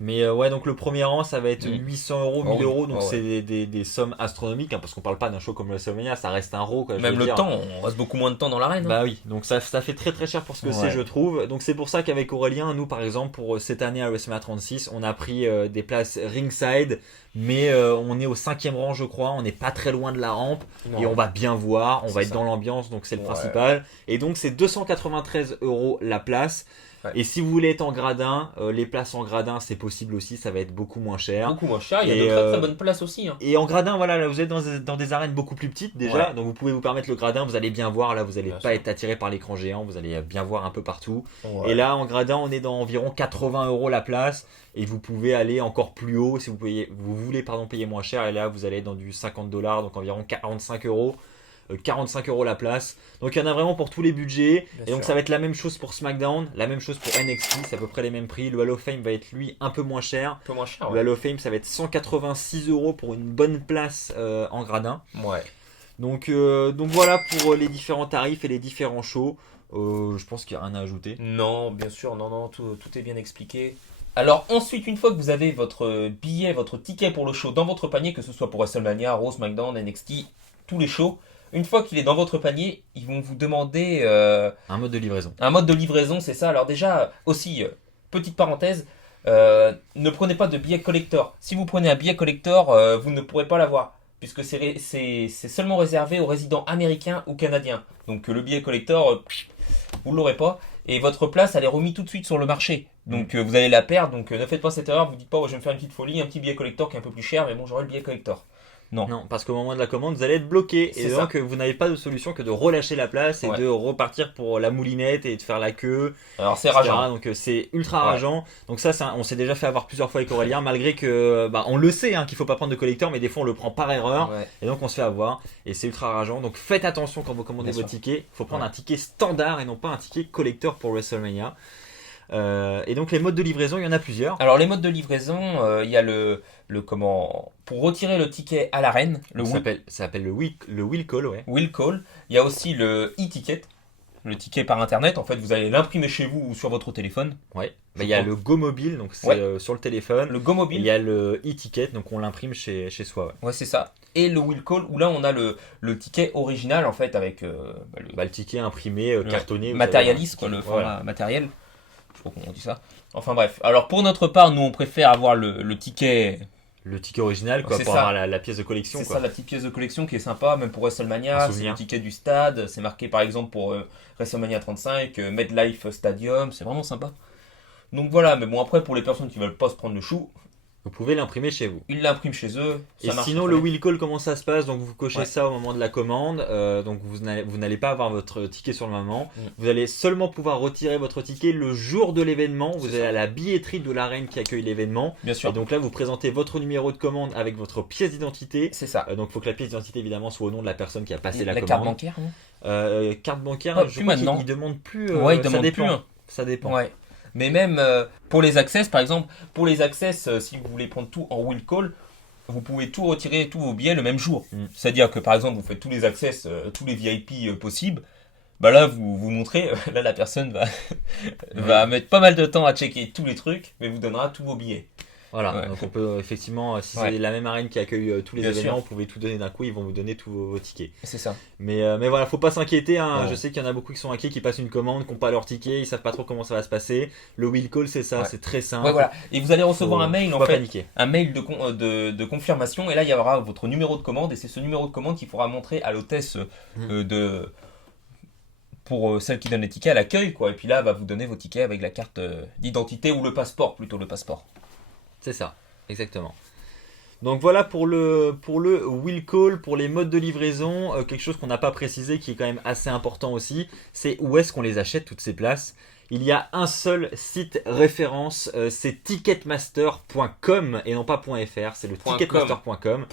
Mais ouais, donc le premier rang, ça va être 800 €, 1000 €, donc ouais. c'est des sommes astronomiques, hein, parce qu'on parle pas d'un show comme WrestleMania, ça reste un Raw. Quoi, même le temps, on reste beaucoup moins de temps dans l'arène. Bah oui, donc ça fait très très cher pour ce que c'est, je trouve. Donc c'est pour ça qu'avec Aurélien, nous par exemple, pour cette année à WrestleMania 36, on a pris des places ringside, mais on est au 5e rang, je crois, on n'est pas très loin de la rampe, et on va bien voir, on va être dans l'ambiance, donc c'est le principal. Et donc c'est 293 € la place. Et si vous voulez être en gradin, les places en gradin, c'est possible aussi, ça va être beaucoup moins cher. Beaucoup moins cher, il y a de très très bonnes places aussi. Hein. Et en gradin, voilà, là vous êtes dans des arènes beaucoup plus petites déjà, donc vous pouvez vous permettre le gradin, vous allez bien voir, là vous n'allez pas être attiré par l'écran géant, vous allez bien voir un peu partout. Et là en gradin, on est dans environ 80 € la place, et vous pouvez aller encore plus haut si vous voulez payer moins cher, et là vous allez dans du 50 $, donc environ 45 €. 45 € la place. Donc il y en a vraiment pour tous les budgets. Bien et donc sûr. Ça va être la même chose pour SmackDown, la même chose pour NXT, c'est à peu près les mêmes prix. Le Hall of Fame va être lui un peu moins cher. Un peu moins cher. Le Hall of Fame, ça va être 186 € pour une bonne place en gradin. Ouais. Donc voilà pour les différents tarifs et les différents shows. Je pense qu'il n'y a rien à ajouter. Non, bien sûr, non, tout est bien expliqué. Alors ensuite, une fois que vous avez votre billet, votre ticket pour le show dans votre panier, que ce soit pour WrestleMania, Raw, SmackDown, NXT, tous les shows, une fois qu'il est dans votre panier, ils vont vous demander... un mode de livraison. Un mode de livraison, c'est ça. Alors déjà, aussi, petite parenthèse, ne prenez pas de billet collector. Si vous prenez un billet collector, vous ne pourrez pas l'avoir, puisque c'est seulement réservé aux résidents américains ou canadiens. Donc le billet collector, vous ne l'aurez pas. Et votre place, elle est remise tout de suite sur le marché. Donc vous allez la perdre. Donc ne faites pas cette erreur. Vous dites pas, je vais me faire une petite folie, un petit billet collector qui est un peu plus cher, mais bon, j'aurai le billet collector. Non, parce qu'au moment de la commande, vous allez être bloqué. Et donc, vous n'avez pas de solution que de relâcher la place et de repartir pour la moulinette et de faire la queue. Alors, c'est rageant. Donc, c'est ultra rageant. Donc, ça, on s'est déjà fait avoir plusieurs fois avec Aurélien, malgré que, on le sait qu'il faut pas prendre de collector, mais des fois, on le prend par erreur. Ouais. Et donc, on se fait avoir. Et c'est ultra rageant. Donc, faites attention quand vous commandez vos tickets. Il faut prendre un ticket standard et non pas un ticket collector pour WrestleMania. Et donc les modes de livraison, il y en a plusieurs. Alors les modes de livraison, il y a le pour retirer le ticket à l'arène, ça s'appelle le will call, ouais. Will call. Il y a aussi le e-ticket, le ticket par internet. En fait, vous allez l'imprimer chez vous ou sur votre téléphone. Ouais. Il y a le Go Mobile, donc c'est sur le téléphone. Le Go Mobile. Il y a le e-ticket, donc on l'imprime chez soi. Ouais, c'est ça. Et le will call, où là on a le ticket original en fait avec le ticket imprimé, cartonné. Matérialiste, quoi, le format matériel. Je sais pas comment on dit ça. Enfin bref. Alors pour notre part, nous on préfère avoir le ticket. Le ticket original, quoi, pour avoir la pièce de collection. C'est ça, la petite pièce de collection qui est sympa, même pour WrestleMania. C'est le ticket du stade. C'est marqué par exemple pour WrestleMania 35, MetLife Stadium. C'est vraiment sympa. Donc voilà, mais bon, après pour les personnes qui veulent pas se prendre le chou, vous pouvez l'imprimer chez vous. Ils l'impriment chez eux. Et sinon, le will call, comment ça se passe? Donc, vous cochez ça au moment de la commande. Donc, vous n'allez pas avoir votre ticket sur le moment. Vous allez seulement pouvoir retirer votre ticket le jour de l'événement. Vous allez à la billetterie de l'arène qui accueille l'événement. Bien sûr. Et donc là, vous présentez votre numéro de commande avec votre pièce d'identité. C'est ça. Donc, il faut que la pièce d'identité, évidemment, soit au nom de la personne qui a passé la commande. Carte bancaire, non carte bancaire, je crois qu'ils ne demandent plus. Ouais, ils demandent plus. Ça dépend. Ouais. Mais même pour les access, par exemple, si vous voulez prendre tout en will call, vous pouvez tout retirer, tous vos billets le même jour. C'est-à-dire que par exemple, vous faites tous les access, tous les VIP possibles. Bah là, vous montrez, là la personne va mettre pas mal de temps à checker tous les trucs, mais vous donnera tous vos billets. Voilà, donc on peut effectivement, si c'est la même arène qui accueille tous les événements, vous pouvez tout donner d'un coup, ils vont vous donner tous vos tickets. C'est ça. Mais voilà, faut pas s'inquiéter, je sais qu'il y en a beaucoup qui sont inquiets, qui passent une commande, qui n'ont pas leur ticket, ils savent pas trop comment ça va se passer. Le will call, c'est ça, c'est très simple. Ouais, voilà. Et vous allez recevoir un mail, paniquer. Un mail de confirmation, et là il y aura votre numéro de commande, et c'est ce numéro de commande qu'il faudra montrer à l'hôtesse pour celle qui donne les tickets à l'accueil, quoi. Et puis là, elle va vous donner vos tickets avec la carte d'identité ou le passeport, plutôt le passeport. C'est ça, exactement. Donc voilà pour le will call, pour les modes de livraison, quelque chose qu'on n'a pas précisé qui est quand même assez important aussi, c'est où est-ce qu'on les achète toutes ces places. Il y a un seul site référence, c'est ticketmaster.com et non pas .fr, c'est le ticketmaster.com.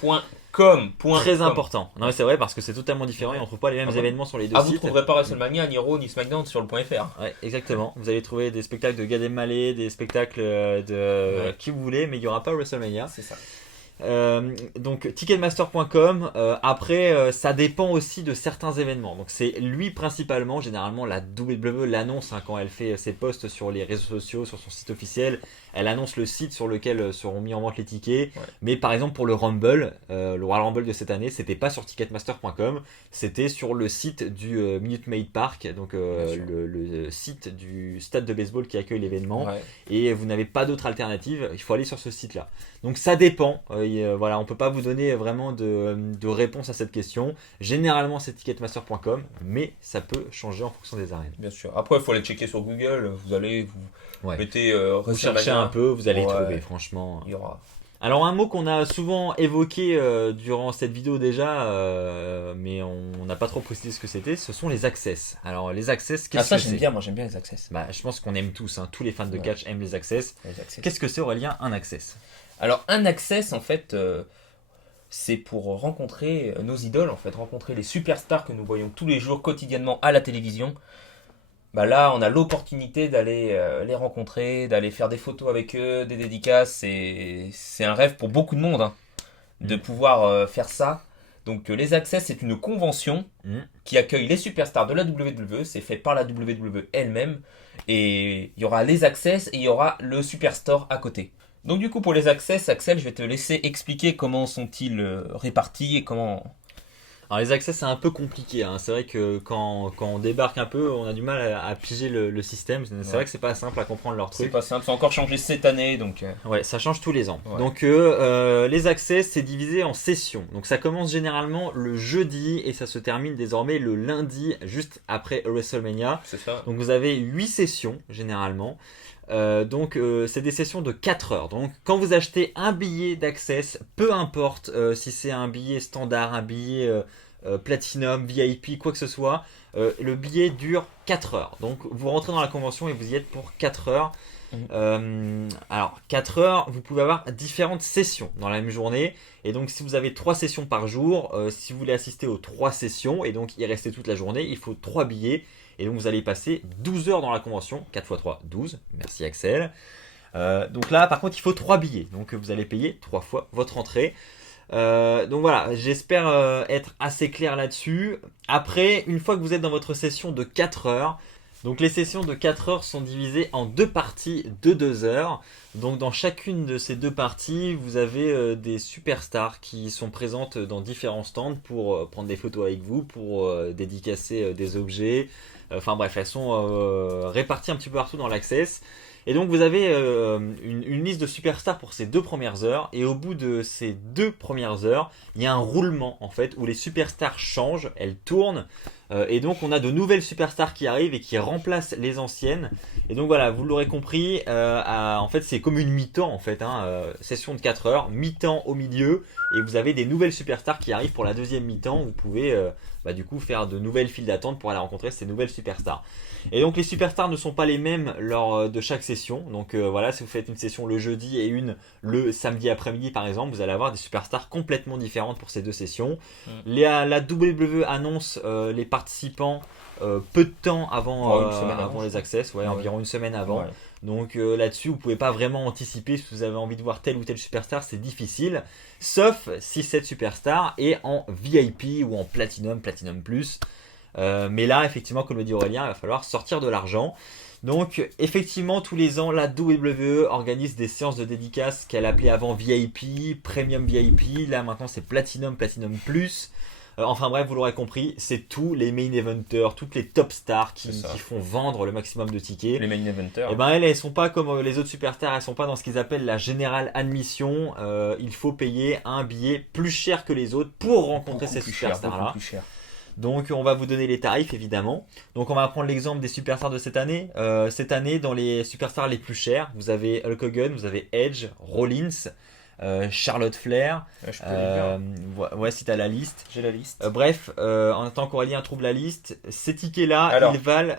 Très important. Non mais c'est vrai parce que c'est totalement différent et on trouve pas les mêmes événements sur les deux sites. Vous trouverez pas WrestleMania, ni Raw, ni SmackDown sur le .fr. Ouais, exactement. Vous allez trouver des spectacles de Gad Elmaleh, des spectacles de qui vous voulez, mais il y aura pas WrestleMania. C'est ça. Donc ticketmaster.com. Après, ça dépend aussi de certains événements. Donc c'est lui principalement. Généralement, la WWE l'annonce quand elle fait ses posts sur les réseaux sociaux, sur son site officiel. Elle annonce le site sur lequel seront mis en vente les tickets. Ouais. Mais par exemple pour le Rumble, le Royal Rumble de cette année, c'était pas sur ticketmaster.com, c'était sur le site du Minute Maid Park, donc le site du stade de baseball qui accueille l'événement. Ouais. Et vous n'avez pas d'autre alternative, il faut aller sur ce site-là. Donc ça dépend. Voilà, on peut pas vous donner vraiment de réponse à cette question. Généralement c'est ticketmaster.com, mais ça peut changer en fonction des arènes. Bien sûr. Après il faut aller checker sur Google. Vous allez mettez vous cherchez un peu, vous allez y trouver, franchement. Il y aura. Alors un mot qu'on a souvent évoqué durant cette vidéo déjà, mais on n'a pas trop précisé ce que c'était, ce sont les access. Alors les access, qu'est-ce que c'est ? J'aime bien, moi j'aime bien les access. Je pense qu'on aime tous, tous les fans de catch aiment les access. Qu'est-ce que c'est Aurélien, un access ? Alors un access en fait, c'est pour rencontrer nos idoles, en fait, rencontrer les superstars que nous voyons tous les jours quotidiennement à la télévision. Là, on a l'opportunité d'aller les rencontrer, d'aller faire des photos avec eux, des dédicaces. C'est un rêve pour beaucoup de monde de pouvoir faire ça. Donc, les Access, c'est une convention qui accueille les superstars de la WWE. C'est fait par la WWE elle-même. Et il y aura les Access et il y aura le Superstore à côté. Donc, du coup, pour les Access, Axel, je vais te laisser expliquer comment sont-ils répartis et comment... Alors les accès c'est un peu compliqué, c'est vrai que quand on débarque un peu on a du mal à piger le système, c'est vrai que c'est pas simple à comprendre leur truc. C'est pas simple, ça a encore changé cette année donc... Ouais, ça change tous les ans. Ouais. Donc les accès c'est divisé en sessions, donc ça commence généralement le jeudi et ça se termine désormais le lundi juste après WrestleMania. C'est ça. Donc vous avez 8 sessions généralement. C'est des sessions de 4 heures. Donc quand vous achetez un billet d'Access, peu importe si c'est un billet standard, un billet Platinum, VIP, quoi que ce soit, le billet dure 4 heures. Donc vous rentrez dans la convention et vous y êtes pour 4 heures. Alors 4 heures, vous pouvez avoir différentes sessions dans la même journée. Et donc si vous avez 3 sessions par jour, si vous voulez assister aux 3 sessions et donc y rester toute la journée, il faut 3 billets. Et donc vous allez passer 12 heures dans la convention, 4 x 3, 12, merci Axel. Donc là par contre il faut 3 billets, donc vous allez payer 3 fois votre entrée. Donc voilà, j'espère être assez clair là-dessus. Après, une fois que vous êtes dans votre session de 4 heures, donc les sessions de 4 heures sont divisées en 2 parties de 2 heures. Donc dans chacune de ces 2 parties, vous avez des superstars qui sont présentes dans différents stands pour prendre des photos avec vous, pour dédicacer des objets. Enfin bref, elles sont réparties un petit peu partout dans l'Access. Et donc vous avez une liste de superstars pour ces 2 premières heures. Et au bout de ces 2 premières heures, il y a un roulement en fait où les superstars changent, elles tournent. Et donc on a de nouvelles superstars qui arrivent et qui remplacent les anciennes. Et donc voilà, vous l'aurez compris, en fait c'est comme une mi-temps en fait, session de 4 heures, mi-temps au milieu. Et vous avez des nouvelles superstars qui arrivent pour la deuxième mi-temps. Vous pouvez du coup faire de nouvelles files d'attente pour aller rencontrer ces nouvelles superstars. Et donc les superstars ne sont pas les mêmes lors de chaque session. Donc voilà, si vous faites une session le jeudi et une le samedi après-midi par exemple, vous allez avoir des superstars complètement différentes pour ces 2 sessions. La WWE annonce les participants peu de temps avant les access, environ une semaine avant. Ouais. Donc là-dessus, vous pouvez pas vraiment anticiper si vous avez envie de voir telle ou telle superstar, c'est difficile. Sauf si cette superstar est en VIP ou en Platinum Plus. Mais là, effectivement, comme le dit Aurélien, il va falloir sortir de l'argent. Donc, effectivement, tous les ans, la WWE organise des séances de dédicaces qu'elle appelait avant VIP, Premium VIP. Là, maintenant, c'est Platinum Plus. Enfin bref, vous l'aurez compris, c'est tous les main eventers, toutes les top stars qui font vendre le maximum de tickets. Les main eventers. Et elles sont pas comme les autres superstars, elles sont pas dans ce qu'ils appellent la générale admission. Il faut payer un billet plus cher que les autres pour rencontrer ces superstars-là. Donc on va vous donner les tarifs évidemment. Donc on va prendre l'exemple des superstars de cette année. Cette année, dans les superstars les plus chers, vous avez Hulk Hogan, vous avez Edge, Rollins, Charlotte Flair. Ouais, si t'as la liste. J'ai la liste. Bref, en attendant qu'Aurélien trouve la liste, ces tickets-là, ils valent.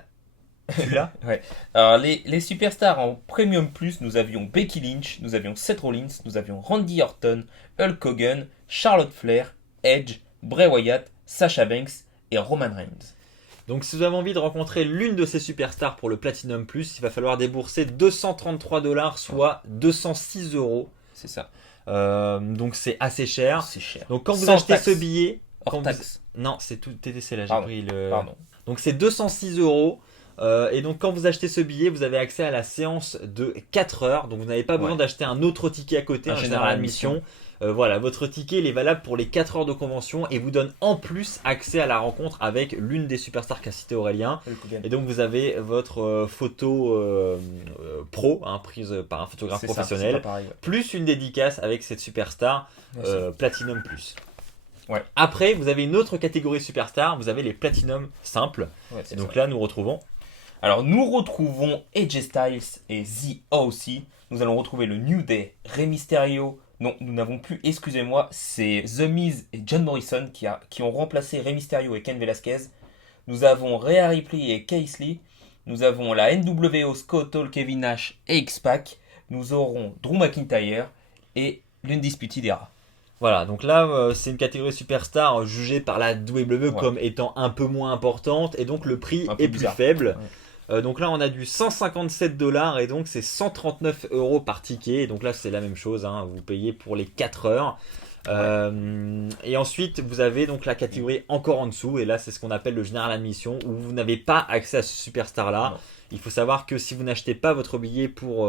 Tu l'as? Ouais. Alors les superstars en Premium Plus, nous avions Becky Lynch, nous avions Seth Rollins, nous avions Randy Orton, Hulk Hogan, Charlotte Flair, Edge, Bray Wyatt, Sasha Banks et Roman Reigns. Donc si vous avez envie de rencontrer l'une de ces superstars pour le Platinum Plus, il va falloir débourser $233, soit 206 €. C'est ça. Donc c'est assez cher. C'est cher. Donc quand vous achetez ce billet... Hors taxe. Non, c'est tout TTC là, j'ai Pardon. pris le... Pardon. Donc c'est 206 €. Et donc quand vous achetez ce billet, vous avez accès à la séance de 4 heures. Donc vous n'avez pas besoin d'acheter un autre ticket à côté, un général admission. Voilà, votre ticket il est valable pour les 4 heures de convention et vous donne en plus accès à la rencontre avec l'une des superstars qu'a cité Aurélien. Et donc vous avez votre photo pro, prise par un photographe professionnel, plus une dédicace avec cette superstar Platinum Plus. Ouais. Après, vous avez une autre catégorie superstar, vous avez les Platinum simples. Ouais, et donc là, nous retrouvons... Alors, nous retrouvons AJ Styles et The O.C. Nous allons retrouver le New Day, Rey Mysterio. Non, nous n'avons plus, excusez-moi, c'est The Miz et John Morrison qui ont remplacé Rey Mysterio et Ken Velasquez. Nous avons Rhea Ripley et Keith Lee. Nous avons la NWO, Scott Hall, Kevin Nash et X-Pac. Nous aurons Drew McIntyre et l'Undisputed Era. Voilà, donc là, c'est une catégorie superstar jugée par la WWE comme étant un peu moins importante et donc le prix est plus faible. Ouais. Donc là, on a du $157 et donc c'est 139 € par ticket. Et donc là, c'est la même chose, vous payez pour les 4 heures. Et ensuite, vous avez donc la catégorie encore en dessous. Et là, c'est ce qu'on appelle le General Admission où vous n'avez pas accès à ce superstar-là. Non. Il faut savoir que si vous n'achetez pas votre billet pour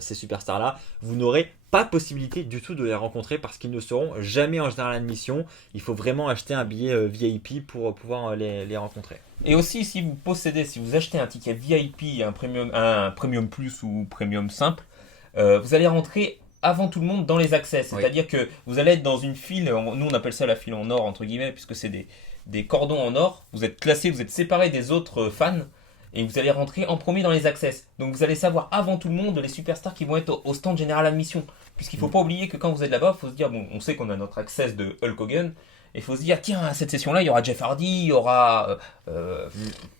ces superstars-là, vous n'aurez pas possibilité du tout de les rencontrer parce qu'ils ne seront jamais en General Admission. Il faut vraiment acheter un billet VIP pour pouvoir les rencontrer. Et aussi, si vous achetez un ticket VIP, un Premium Plus ou Premium Simple, vous allez rentrer avant tout le monde dans les accès. C'est-à-dire que vous allez être dans une file, nous on appelle ça la file en or, entre guillemets, puisque c'est des cordons en or. Vous êtes classés, vous êtes séparés des autres fans. Et vous allez rentrer en premier dans les access. Donc vous allez savoir avant tout le monde les superstars qui vont être au stand General Admission. Puisqu'il ne faut pas oublier que quand vous êtes là-bas, il faut se dire, bon, on sait qu'on a notre access de Hulk Hogan. Et il faut se dire, tiens, à cette session-là, il y aura Jeff Hardy, il y aura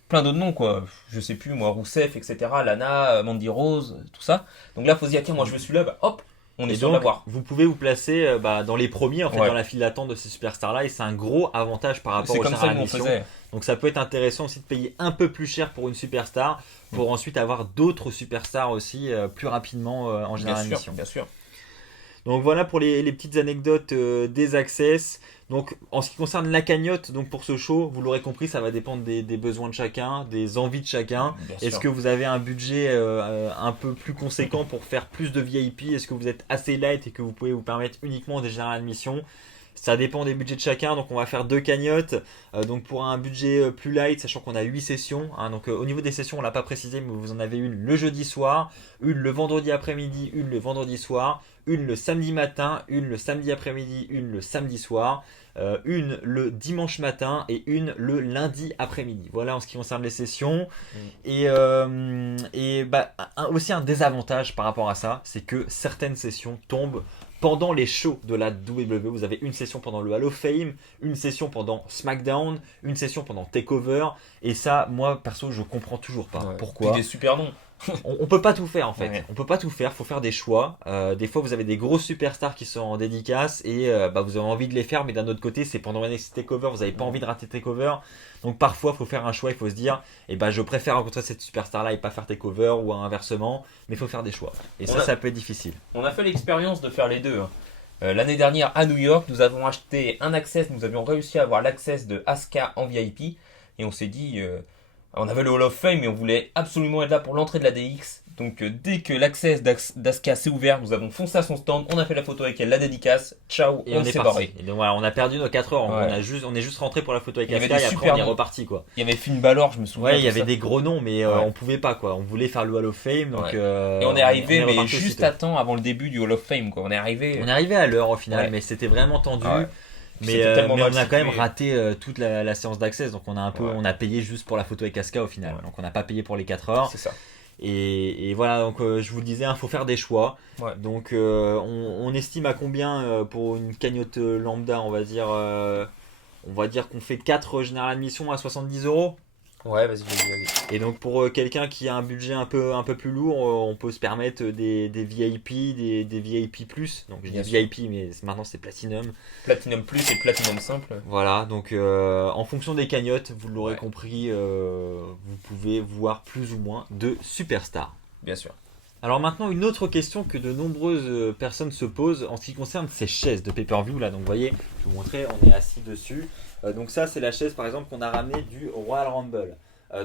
plein d'autres noms, quoi. Je sais plus, moi, Rousseff, etc., Lana, Mandy Rose, tout ça. Donc là, il faut se dire, tiens, moi je me suis là, hop, on est sûr de l'avoir. Vous pouvez vous placer dans les premiers, en fait, dans la file d'attente de ces superstars-là. Et c'est un gros avantage par rapport au General Admission. Donc ça peut être intéressant aussi de payer un peu plus cher pour une superstar pour ensuite avoir d'autres superstars aussi plus rapidement en General Admission. Bien sûr. Donc voilà pour les petites anecdotes des access. Donc en ce qui concerne la cagnotte, donc pour ce show, vous l'aurez compris, ça va dépendre des besoins de chacun, des envies de chacun. Est-ce que vous avez un budget un peu plus conséquent pour faire plus de VIP? Est-ce que vous êtes assez light et que vous pouvez vous permettre uniquement des General Admission? Ça dépend des budgets de chacun, donc on va faire 2 cagnottes. Donc pour un budget plus light, sachant qu'on a 8 sessions. Donc au niveau des sessions, on l'a pas précisé, mais vous en avez une le jeudi soir, une le vendredi après-midi, une le vendredi soir, une le samedi matin, une le samedi après-midi, une le samedi soir, une le dimanche matin et une le lundi après-midi. Voilà en ce qui concerne les sessions. Et aussi un désavantage par rapport à ça, c'est que certaines sessions tombent pendant les shows de la WWE. Vous avez une session pendant le Hall of Fame, une session pendant SmackDown, une session pendant TakeOver. Et ça, moi, perso, je comprends toujours pas. Pourquoi? Puis des super noms. On peut pas tout faire en fait. On peut pas tout faire, faut faire des choix. Des fois vous avez des grosses superstars qui sont en dédicace et vous avez envie de les faire, mais d'un autre côté c'est pendant NXT TakeOver, vous avez pas envie de rater TakeOver. Donc parfois il faut faire un choix, il faut se dire je préfère rencontrer cette superstar là et pas faire TakeOver ou inversement, mais il faut faire des choix. Et ça peut être difficile. On a fait l'expérience de faire les deux. L'année dernière à New York, nous avons acheté un access, nous avions réussi à avoir l'access de Asuka en VIP et on s'est dit on avait le Hall of Fame mais on voulait absolument être là pour l'entrée de la DX. Donc dès que l'access d'Asuka s'est ouvert, nous avons foncé à son stand, on a fait la photo avec elle, la dédicace, ciao, et on s'est barré. Et donc voilà, on a perdu nos 4 heures, on est juste rentré pour la photo avec Asuka et après on est reparti quoi. Il y avait Finn Balor, je me souviens. Ouais, il y avait des gros noms mais on pouvait pas quoi, on voulait faire le Hall of Fame donc et on est arrivé mais juste à temps avant le début du Hall of Fame quoi. On est arrivé à l'heure au final mais c'était vraiment tendu. Mais on a quand même raté toute la séance d'accès, donc on a payé juste pour la photo avec Casca au final. Donc on n'a pas payé pour les 4 heures. C'est ça. Et voilà, donc je vous le disais, il faut faire des choix. Donc on estime à combien pour une cagnotte lambda, on va dire qu'on fait 4 général admission à 70 €. Ouais, vas-y. Et donc pour quelqu'un qui a un budget un peu plus lourd, on peut se permettre des VIP, des VIP+. Donc je dis VIP, mais maintenant c'est Platinum. Platinum Plus et Platinum Simple. Voilà, donc en fonction des cagnottes, vous l'aurez compris, vous pouvez voir plus ou moins de superstars. Bien sûr. Alors maintenant, une autre question que de nombreuses personnes se posent en ce qui concerne ces chaises de pay-per-view là. Donc vous voyez, je vais vous montrer, on est assis dessus. Donc ça, c'est la chaise par exemple qu'on a ramenée du Royal Rumble.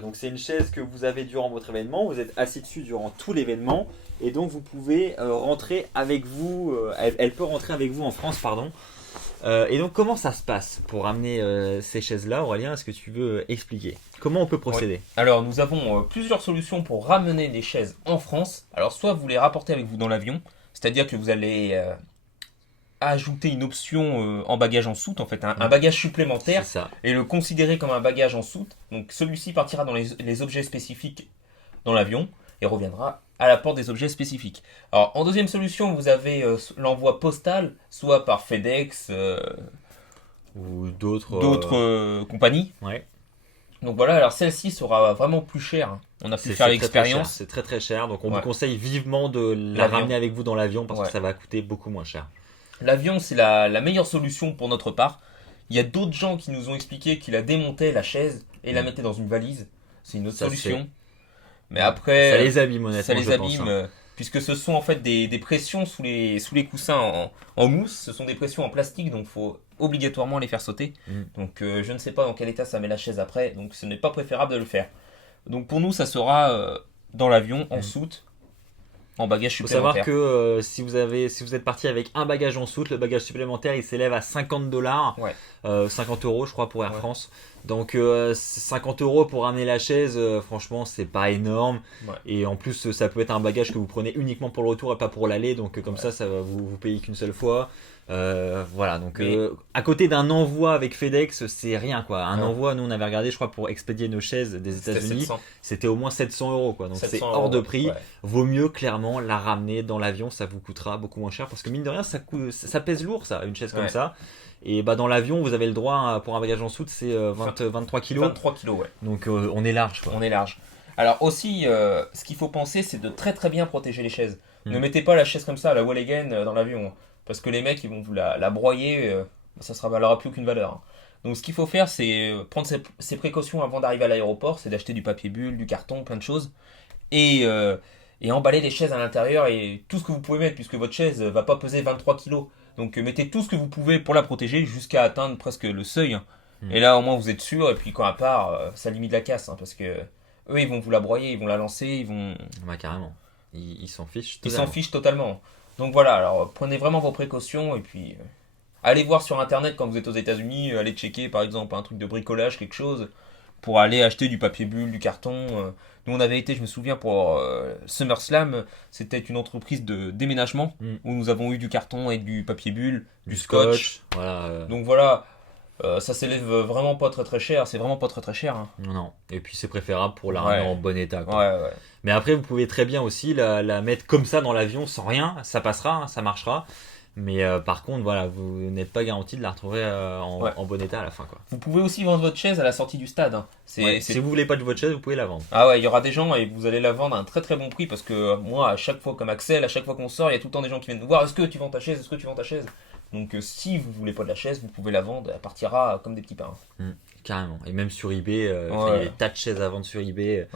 Donc c'est une chaise que vous avez durant votre événement, vous êtes assis dessus durant tout l'événement et donc vous pouvez rentrer avec vous, elle peut rentrer avec vous en France, pardon. Et donc comment ça se passe pour ramener ces chaises-là, Aurélien? Est-ce que tu veux expliquer comment on peut procéder? Alors nous avons plusieurs solutions pour ramener des chaises en France. Alors soit vous les rapportez avec vous dans l'avion, c'est-à-dire que vous allez ajouter une option en bagage en soute, en fait un bagage supplémentaire, et le considérer comme un bagage en soute. Donc celui-ci partira dans les objets spécifiques dans l'avion et reviendra à la porte des objets spécifiques. Alors en deuxième solution, vous avez l'envoi postal, soit par FedEx ou d'autres compagnies. Ouais. Donc voilà, alors celle-ci sera vraiment plus chère. On a pu faire l'expérience. C'est très très cher, donc on vous conseille vivement de la ramener avec vous dans l'avion parce que ça va coûter beaucoup moins cher. L'avion, c'est la meilleure solution pour notre part. Il y a d'autres gens qui nous ont expliqué qu'ils la démontaient, la chaise, et la mettaient dans une valise. C'est une autre solution. Mais après, ça les abîme, honnêtement. Ça les abîme, puisque ce sont en fait des pressions sous les coussins en mousse. Ce sont des pressions en plastique, donc il faut obligatoirement les faire sauter. Donc je ne sais pas dans quel état ça met la chaise après, donc ce n'est pas préférable de le faire. Donc pour nous, ça sera dans l'avion, en soute. En bagage supplémentaire. Il faut savoir que si vous êtes parti avec un bagage en soute, le bagage supplémentaire il s'élève à $50, 50 € je crois pour Air France. Donc 50 € pour ramener la chaise, franchement c'est pas énorme. Et en plus ça peut être un bagage que vous prenez uniquement pour le retour et pas pour l'aller, donc comme ça vous payez qu'une seule fois. Voilà, donc à côté d'un envoi avec FedEx, c'est rien quoi. Un envoi, nous on avait regardé, je crois, pour expédier nos chaises des États-Unis, c'était au moins 700 €, quoi. Donc c'est hors de prix. Vaut mieux clairement la ramener dans l'avion, ça vous coûtera beaucoup moins cher parce que mine de rien, ça pèse lourd, ça, une chaise comme ça. Et dans l'avion, vous avez le droit pour un bagage en soute, c'est 23 kg. 23 kg, ouais. Donc on est large, quoi. On est large. Alors aussi, ce qu'il faut penser, c'est de très très bien protéger les chaises. Ne mettez pas la chaise comme ça à la wall again dans l'avion. Parce que les mecs, ils vont vous la broyer, ça n'aura plus aucune valeur. Donc ce qu'il faut faire, c'est prendre ses précautions avant d'arriver à l'aéroport, c'est d'acheter du papier bulle, du carton, plein de choses, et emballer les chaises à l'intérieur, et tout ce que vous pouvez mettre, puisque votre chaise va pas peser 23 kg. Donc mettez tout ce que vous pouvez pour la protéger, jusqu'à atteindre presque le seuil. Et là, au moins, vous êtes sûr, et puis quand elle part, ça limite la casse, parce que eux, ils vont vous la broyer, ils vont la lancer, ils vont... Ouais, carrément. Ils s'en fichent totalement. Ils s'en fichent totalement. Donc voilà, alors prenez vraiment vos précautions et puis allez voir sur internet quand vous êtes aux États-Unis, allez checker par exemple un truc de bricolage, quelque chose, pour aller acheter du papier bulle, du carton. Nous on avait été, je me souviens, pour SummerSlam, c'était une entreprise de déménagement où nous avons eu du carton et du papier bulle, du scotch. Voilà, Donc voilà, ça s'élève vraiment pas très très cher, c'est vraiment pas très très cher. Hein. Non, et puis c'est préférable pour la ramener en bon état. Quoi. Ouais. Mais après, vous pouvez très bien aussi la mettre comme ça dans l'avion sans rien, ça passera, ça marchera. Mais par contre, voilà, vous n'êtes pas garanti de la retrouver en bon état à la fin. Quoi. Vous pouvez aussi vendre votre chaise à la sortie du stade. Hein. Si vous voulez pas de votre chaise, vous pouvez la vendre. Ah ouais, il y aura des gens et vous allez la vendre à un très très bon prix parce que moi, à chaque fois, comme Axel, à chaque fois qu'on sort, il y a tout le temps des gens qui viennent nous voir. Est-ce que tu vends ta chaise? Est-ce que tu vends ta chaise? Donc si vous voulez pas de la chaise, vous pouvez la vendre, elle partira comme des petits pains. Carrément. Et même sur eBay, il y a des tas de chaises à vendre sur eBay.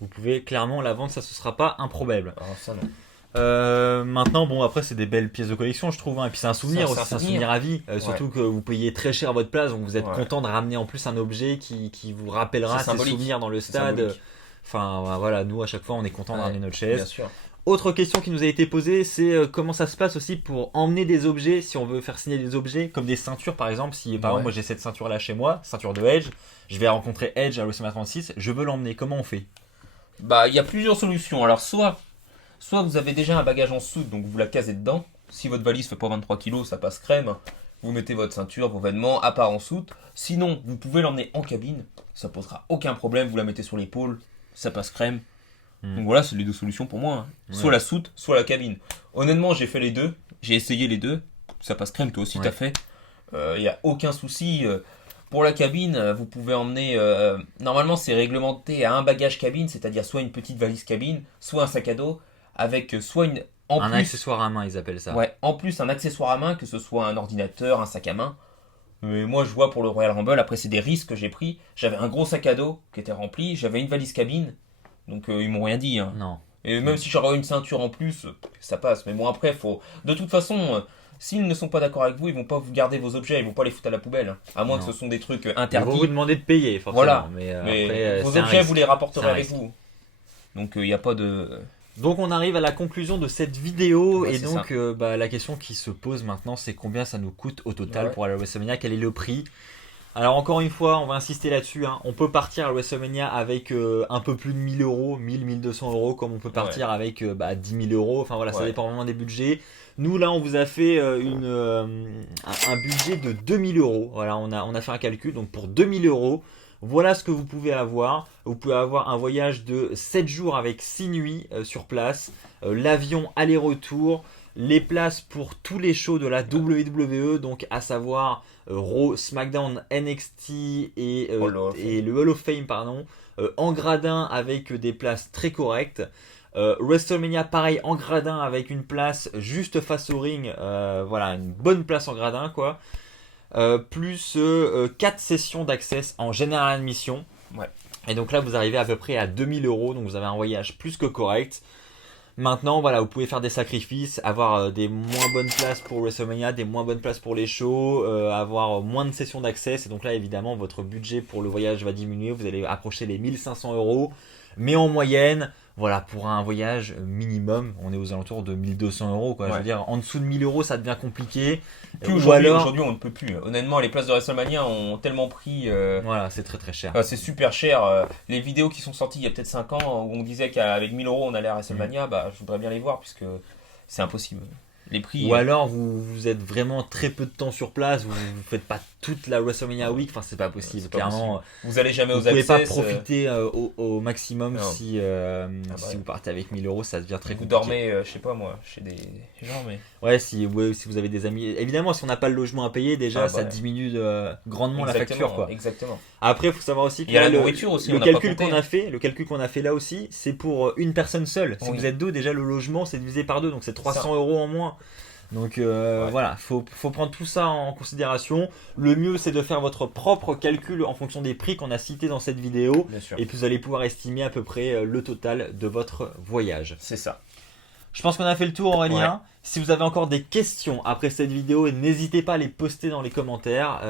Vous pouvez clairement la vendre, ça ce sera pas improbable. Alors ça non. Maintenant, bon, après, c'est des belles pièces de collection, je trouve. Hein. Et puis, c'est un souvenir aussi, c'est un souvenir à vie. Surtout que vous payez très cher votre place, donc vous êtes content de ramener en plus un objet qui vous rappellera ces souvenirs dans le stade. Enfin, voilà, nous, à chaque fois, on est content de ramener notre chaise. Bien sûr. Autre question qui nous a été posée, c'est comment ça se passe aussi pour emmener des objets, si on veut faire signer des objets, comme des ceintures par exemple. Si par exemple, moi j'ai cette ceinture là chez moi, ceinture de Edge, je vais rencontrer Edge à WrestleMania 36, je veux l'emmener, comment on fait? Bah, il y a plusieurs solutions. Alors, soit vous avez déjà un bagage en soute, donc vous la casez dedans. Si votre valise fait pas 23 kg, ça passe crème. vous mettez votre ceinture, vos vêtements, à part en soute. Sinon, vous pouvez l'emmener en cabine, ça posera aucun problème, vous la mettez sur l'épaule, ça passe crème. Donc voilà, c'est les deux solutions pour moi. Soit la soute, soit la cabine. Honnêtement, j'ai fait les deux, j'ai essayé les deux, ça passe crème, toi aussi t'as fait. Il n'y a aucun souci. Pour la cabine, vous pouvez emmener... normalement, c'est réglementé à un bagage cabine, c'est-à-dire soit une petite valise cabine, soit un sac à dos, avec soit une... un accessoire à main, ils appellent ça. Ouais, en plus un accessoire à main, que ce soit un ordinateur, un sac à main. Mais moi, je vois pour le Royal Rumble, après c'est des risques que j'ai pris. J'avais un gros sac à dos qui était rempli, j'avais une valise cabine, donc ils m'ont rien dit. Hein. Non. Et même si j'aurais une ceinture en plus, ça passe. Mais bon, après, faut... De toute façon... S'ils ne sont pas d'accord avec vous, ils vont pas vous garder vos objets, ils vont pas les foutre à la poubelle. À moins que ce sont des trucs interdits. Ils vont vous demander de payer, forcément. Voilà. Mais après, vos objets, vous les rapporterez avec vous. Donc il n'y a pas de... Donc on arrive à la conclusion de cette vidéo. Et donc la question qui se pose maintenant, c'est combien ça nous coûte au total pour aller à WrestleMania, quel est le prix. Alors encore une fois, on va insister là-dessus. Hein. On peut partir à WrestleMania avec un peu plus de 1000 euros, 1000, 1200 euros, comme on peut partir avec 10 000 euros. Enfin voilà, ça dépend vraiment des budgets. Nous là, on vous a fait un budget de 2000 euros. Voilà, on a fait un calcul. Donc pour 2000 euros, voilà ce que vous pouvez avoir. Vous pouvez avoir un voyage de 7 jours avec 6 nuits sur place, l'avion aller-retour, les places pour tous les shows de la WWE, donc à savoir Raw, SmackDown, NXT et le Hall of Fame, en gradin avec des places très correctes. WrestleMania pareil en gradin avec une place juste face au ring, voilà, une bonne place en gradin quoi. Plus 4 sessions d'accès en General Admission. Et donc là vous arrivez à peu près à 2000 euros, donc vous avez un voyage plus que correct. Maintenant, voilà, vous pouvez faire des sacrifices, avoir des moins bonnes places pour WrestleMania, des moins bonnes places pour les shows, avoir moins de sessions d'accès. Et donc là, évidemment, votre budget pour le voyage va diminuer. Vous allez approcher les 1500 euros. Mais en moyenne, voilà, pour un voyage minimum, on est aux alentours de 1200 euros. Quoi. Je veux dire, en dessous de 1000 euros, ça devient compliqué. Aujourd'hui, on ne peut plus. Honnêtement, les places de WrestleMania ont tellement pris. Voilà, c'est très très cher. C'est super cher. Les vidéos qui sont sorties il y a peut-être 5 ans où on disait qu'avec 1000 euros on allait à WrestleMania, je voudrais bien les voir puisque c'est impossible. Les prix. Ou alors vous êtes vraiment très peu de temps sur place, vous ne faites pas toute la WrestleMania Week, enfin c'est pas possible. Clairement, vous allez jamais aux access. Vous pouvez pas profiter au maximum si vous partez avec 1000 euros, ça devient très compliqué. Vous dormez, je sais pas moi, chez des gens, mais. Ouais, si vous avez des amis. Évidemment, si on n'a pas le logement à payer, déjà ça diminue grandement la facture quoi. Exactement. Après, il faut savoir aussi que il y a la nourriture aussi. Le calcul qu'on a fait là aussi, c'est pour une personne seule. Si vous êtes deux, déjà le logement c'est divisé par deux, donc c'est 300 euros en moins. Donc voilà, faut prendre tout ça en considération. Le mieux c'est de faire votre propre calcul en fonction des prix qu'on a cités dans cette vidéo. Et puis vous allez pouvoir estimer à peu près le total de votre voyage. C'est ça. Je pense qu'on a fait le tour, Aurélien. Si vous avez encore des questions après cette vidéo, n'hésitez pas à les poster dans les commentaires.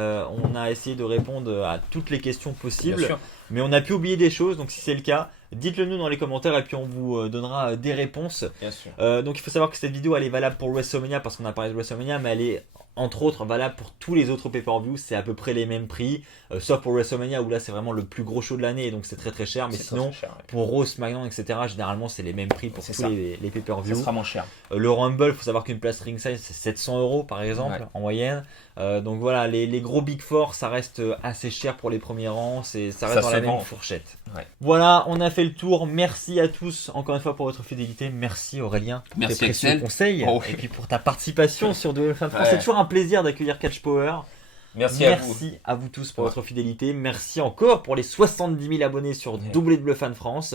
On a essayé de répondre à toutes les questions possibles. Mais on a pu oublier des choses, donc si c'est le cas, dites-le nous dans les commentaires et puis on vous donnera des réponses. Bien sûr. Donc il faut savoir que cette vidéo elle est valable pour WrestleMania parce qu'on a parlé de WrestleMania, mais elle est entre autres valable pour tous les autres pay-per-view. C'est à peu près les mêmes prix, sauf pour WrestleMania où là c'est vraiment le plus gros show de l'année et donc c'est très très cher. Mais sinon pour Raw, SmackDown, etc. généralement c'est les mêmes prix pour tous les pay-per-view. Ça sera moins cher. Le Rumble, il faut savoir qu'une place ringside c'est 700 euros par exemple en moyenne. Donc voilà, les gros Big Four ça reste assez cher pour les premiers rangs, ça reste dans la même fourchette. Voilà, on a fait le tour. Merci à tous encore une fois pour votre fidélité. Merci Aurélien pour tes précieux conseils et puis pour ta participation sur WWE Fan France. C'est toujours un plaisir d'accueillir Catch Power. Merci à vous tous pour votre fidélité. Merci encore pour les 70 000 abonnés sur WWE Fan France.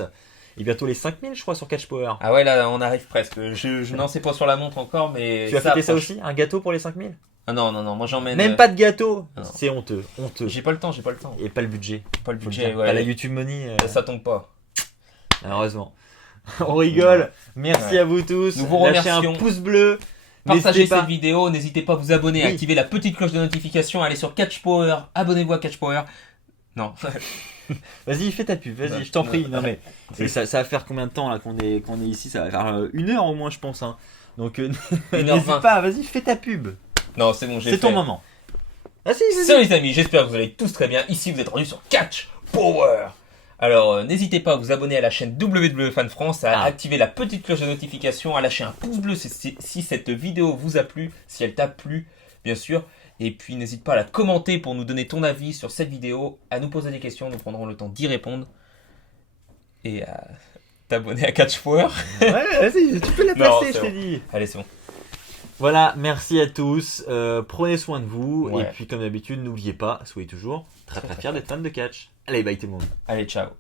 Et bientôt les 5000 je crois sur Catch Power. Ah ouais, là on arrive presque. Je n'en sais pas sur la montre encore, mais. Tu as fêté ça aussi? Un gâteau pour les 5000? Ah non, moi j'emmène. Même pas de gâteau? C'est honteux. J'ai pas le temps. Et pas le budget. Pas la YouTube Money. Ça tombe pas. Malheureusement. On rigole. Merci à vous tous. Nous vous remercions. Lâchez un pouce bleu. Partagez cette vidéo. N'hésitez pas à vous abonner, à activer la petite cloche de notification. Allez sur Catch Power. Abonnez-vous à Catch Power. Non. Vas-y, fais ta pub. Vas-y, je t'en prie. Non mais ça va faire combien de temps là qu'on est ici? Ça va faire 1 heure au moins, je pense. Hein. Donc n'hésite pas. Vas-y, fais ta pub. Non, c'est bon, j'ai fait. C'est ton moment. Vas-y. Salut les amis, j'espère que vous allez tous très bien. Ici, vous êtes rendus sur Catch Power. Alors, n'hésitez pas à vous abonner à la chaîne WWE Fan France, à activer la petite cloche de notification, à lâcher un pouce bleu si cette vidéo vous a plu, si elle t'a plu, bien sûr. Et puis n'hésite pas à la commenter pour nous donner ton avis sur cette vidéo, à nous poser des questions, nous prendrons le temps d'y répondre. Et à t'abonner à Catch Power. Ouais, vas-y, tu peux la placer, je t'ai dit. Allez, c'est bon. Voilà, merci à tous. Prenez soin de vous. Et puis, comme d'habitude, n'oubliez pas, soyez toujours très fiers d'être fan de catch. Allez, bye tout le monde. Allez, ciao.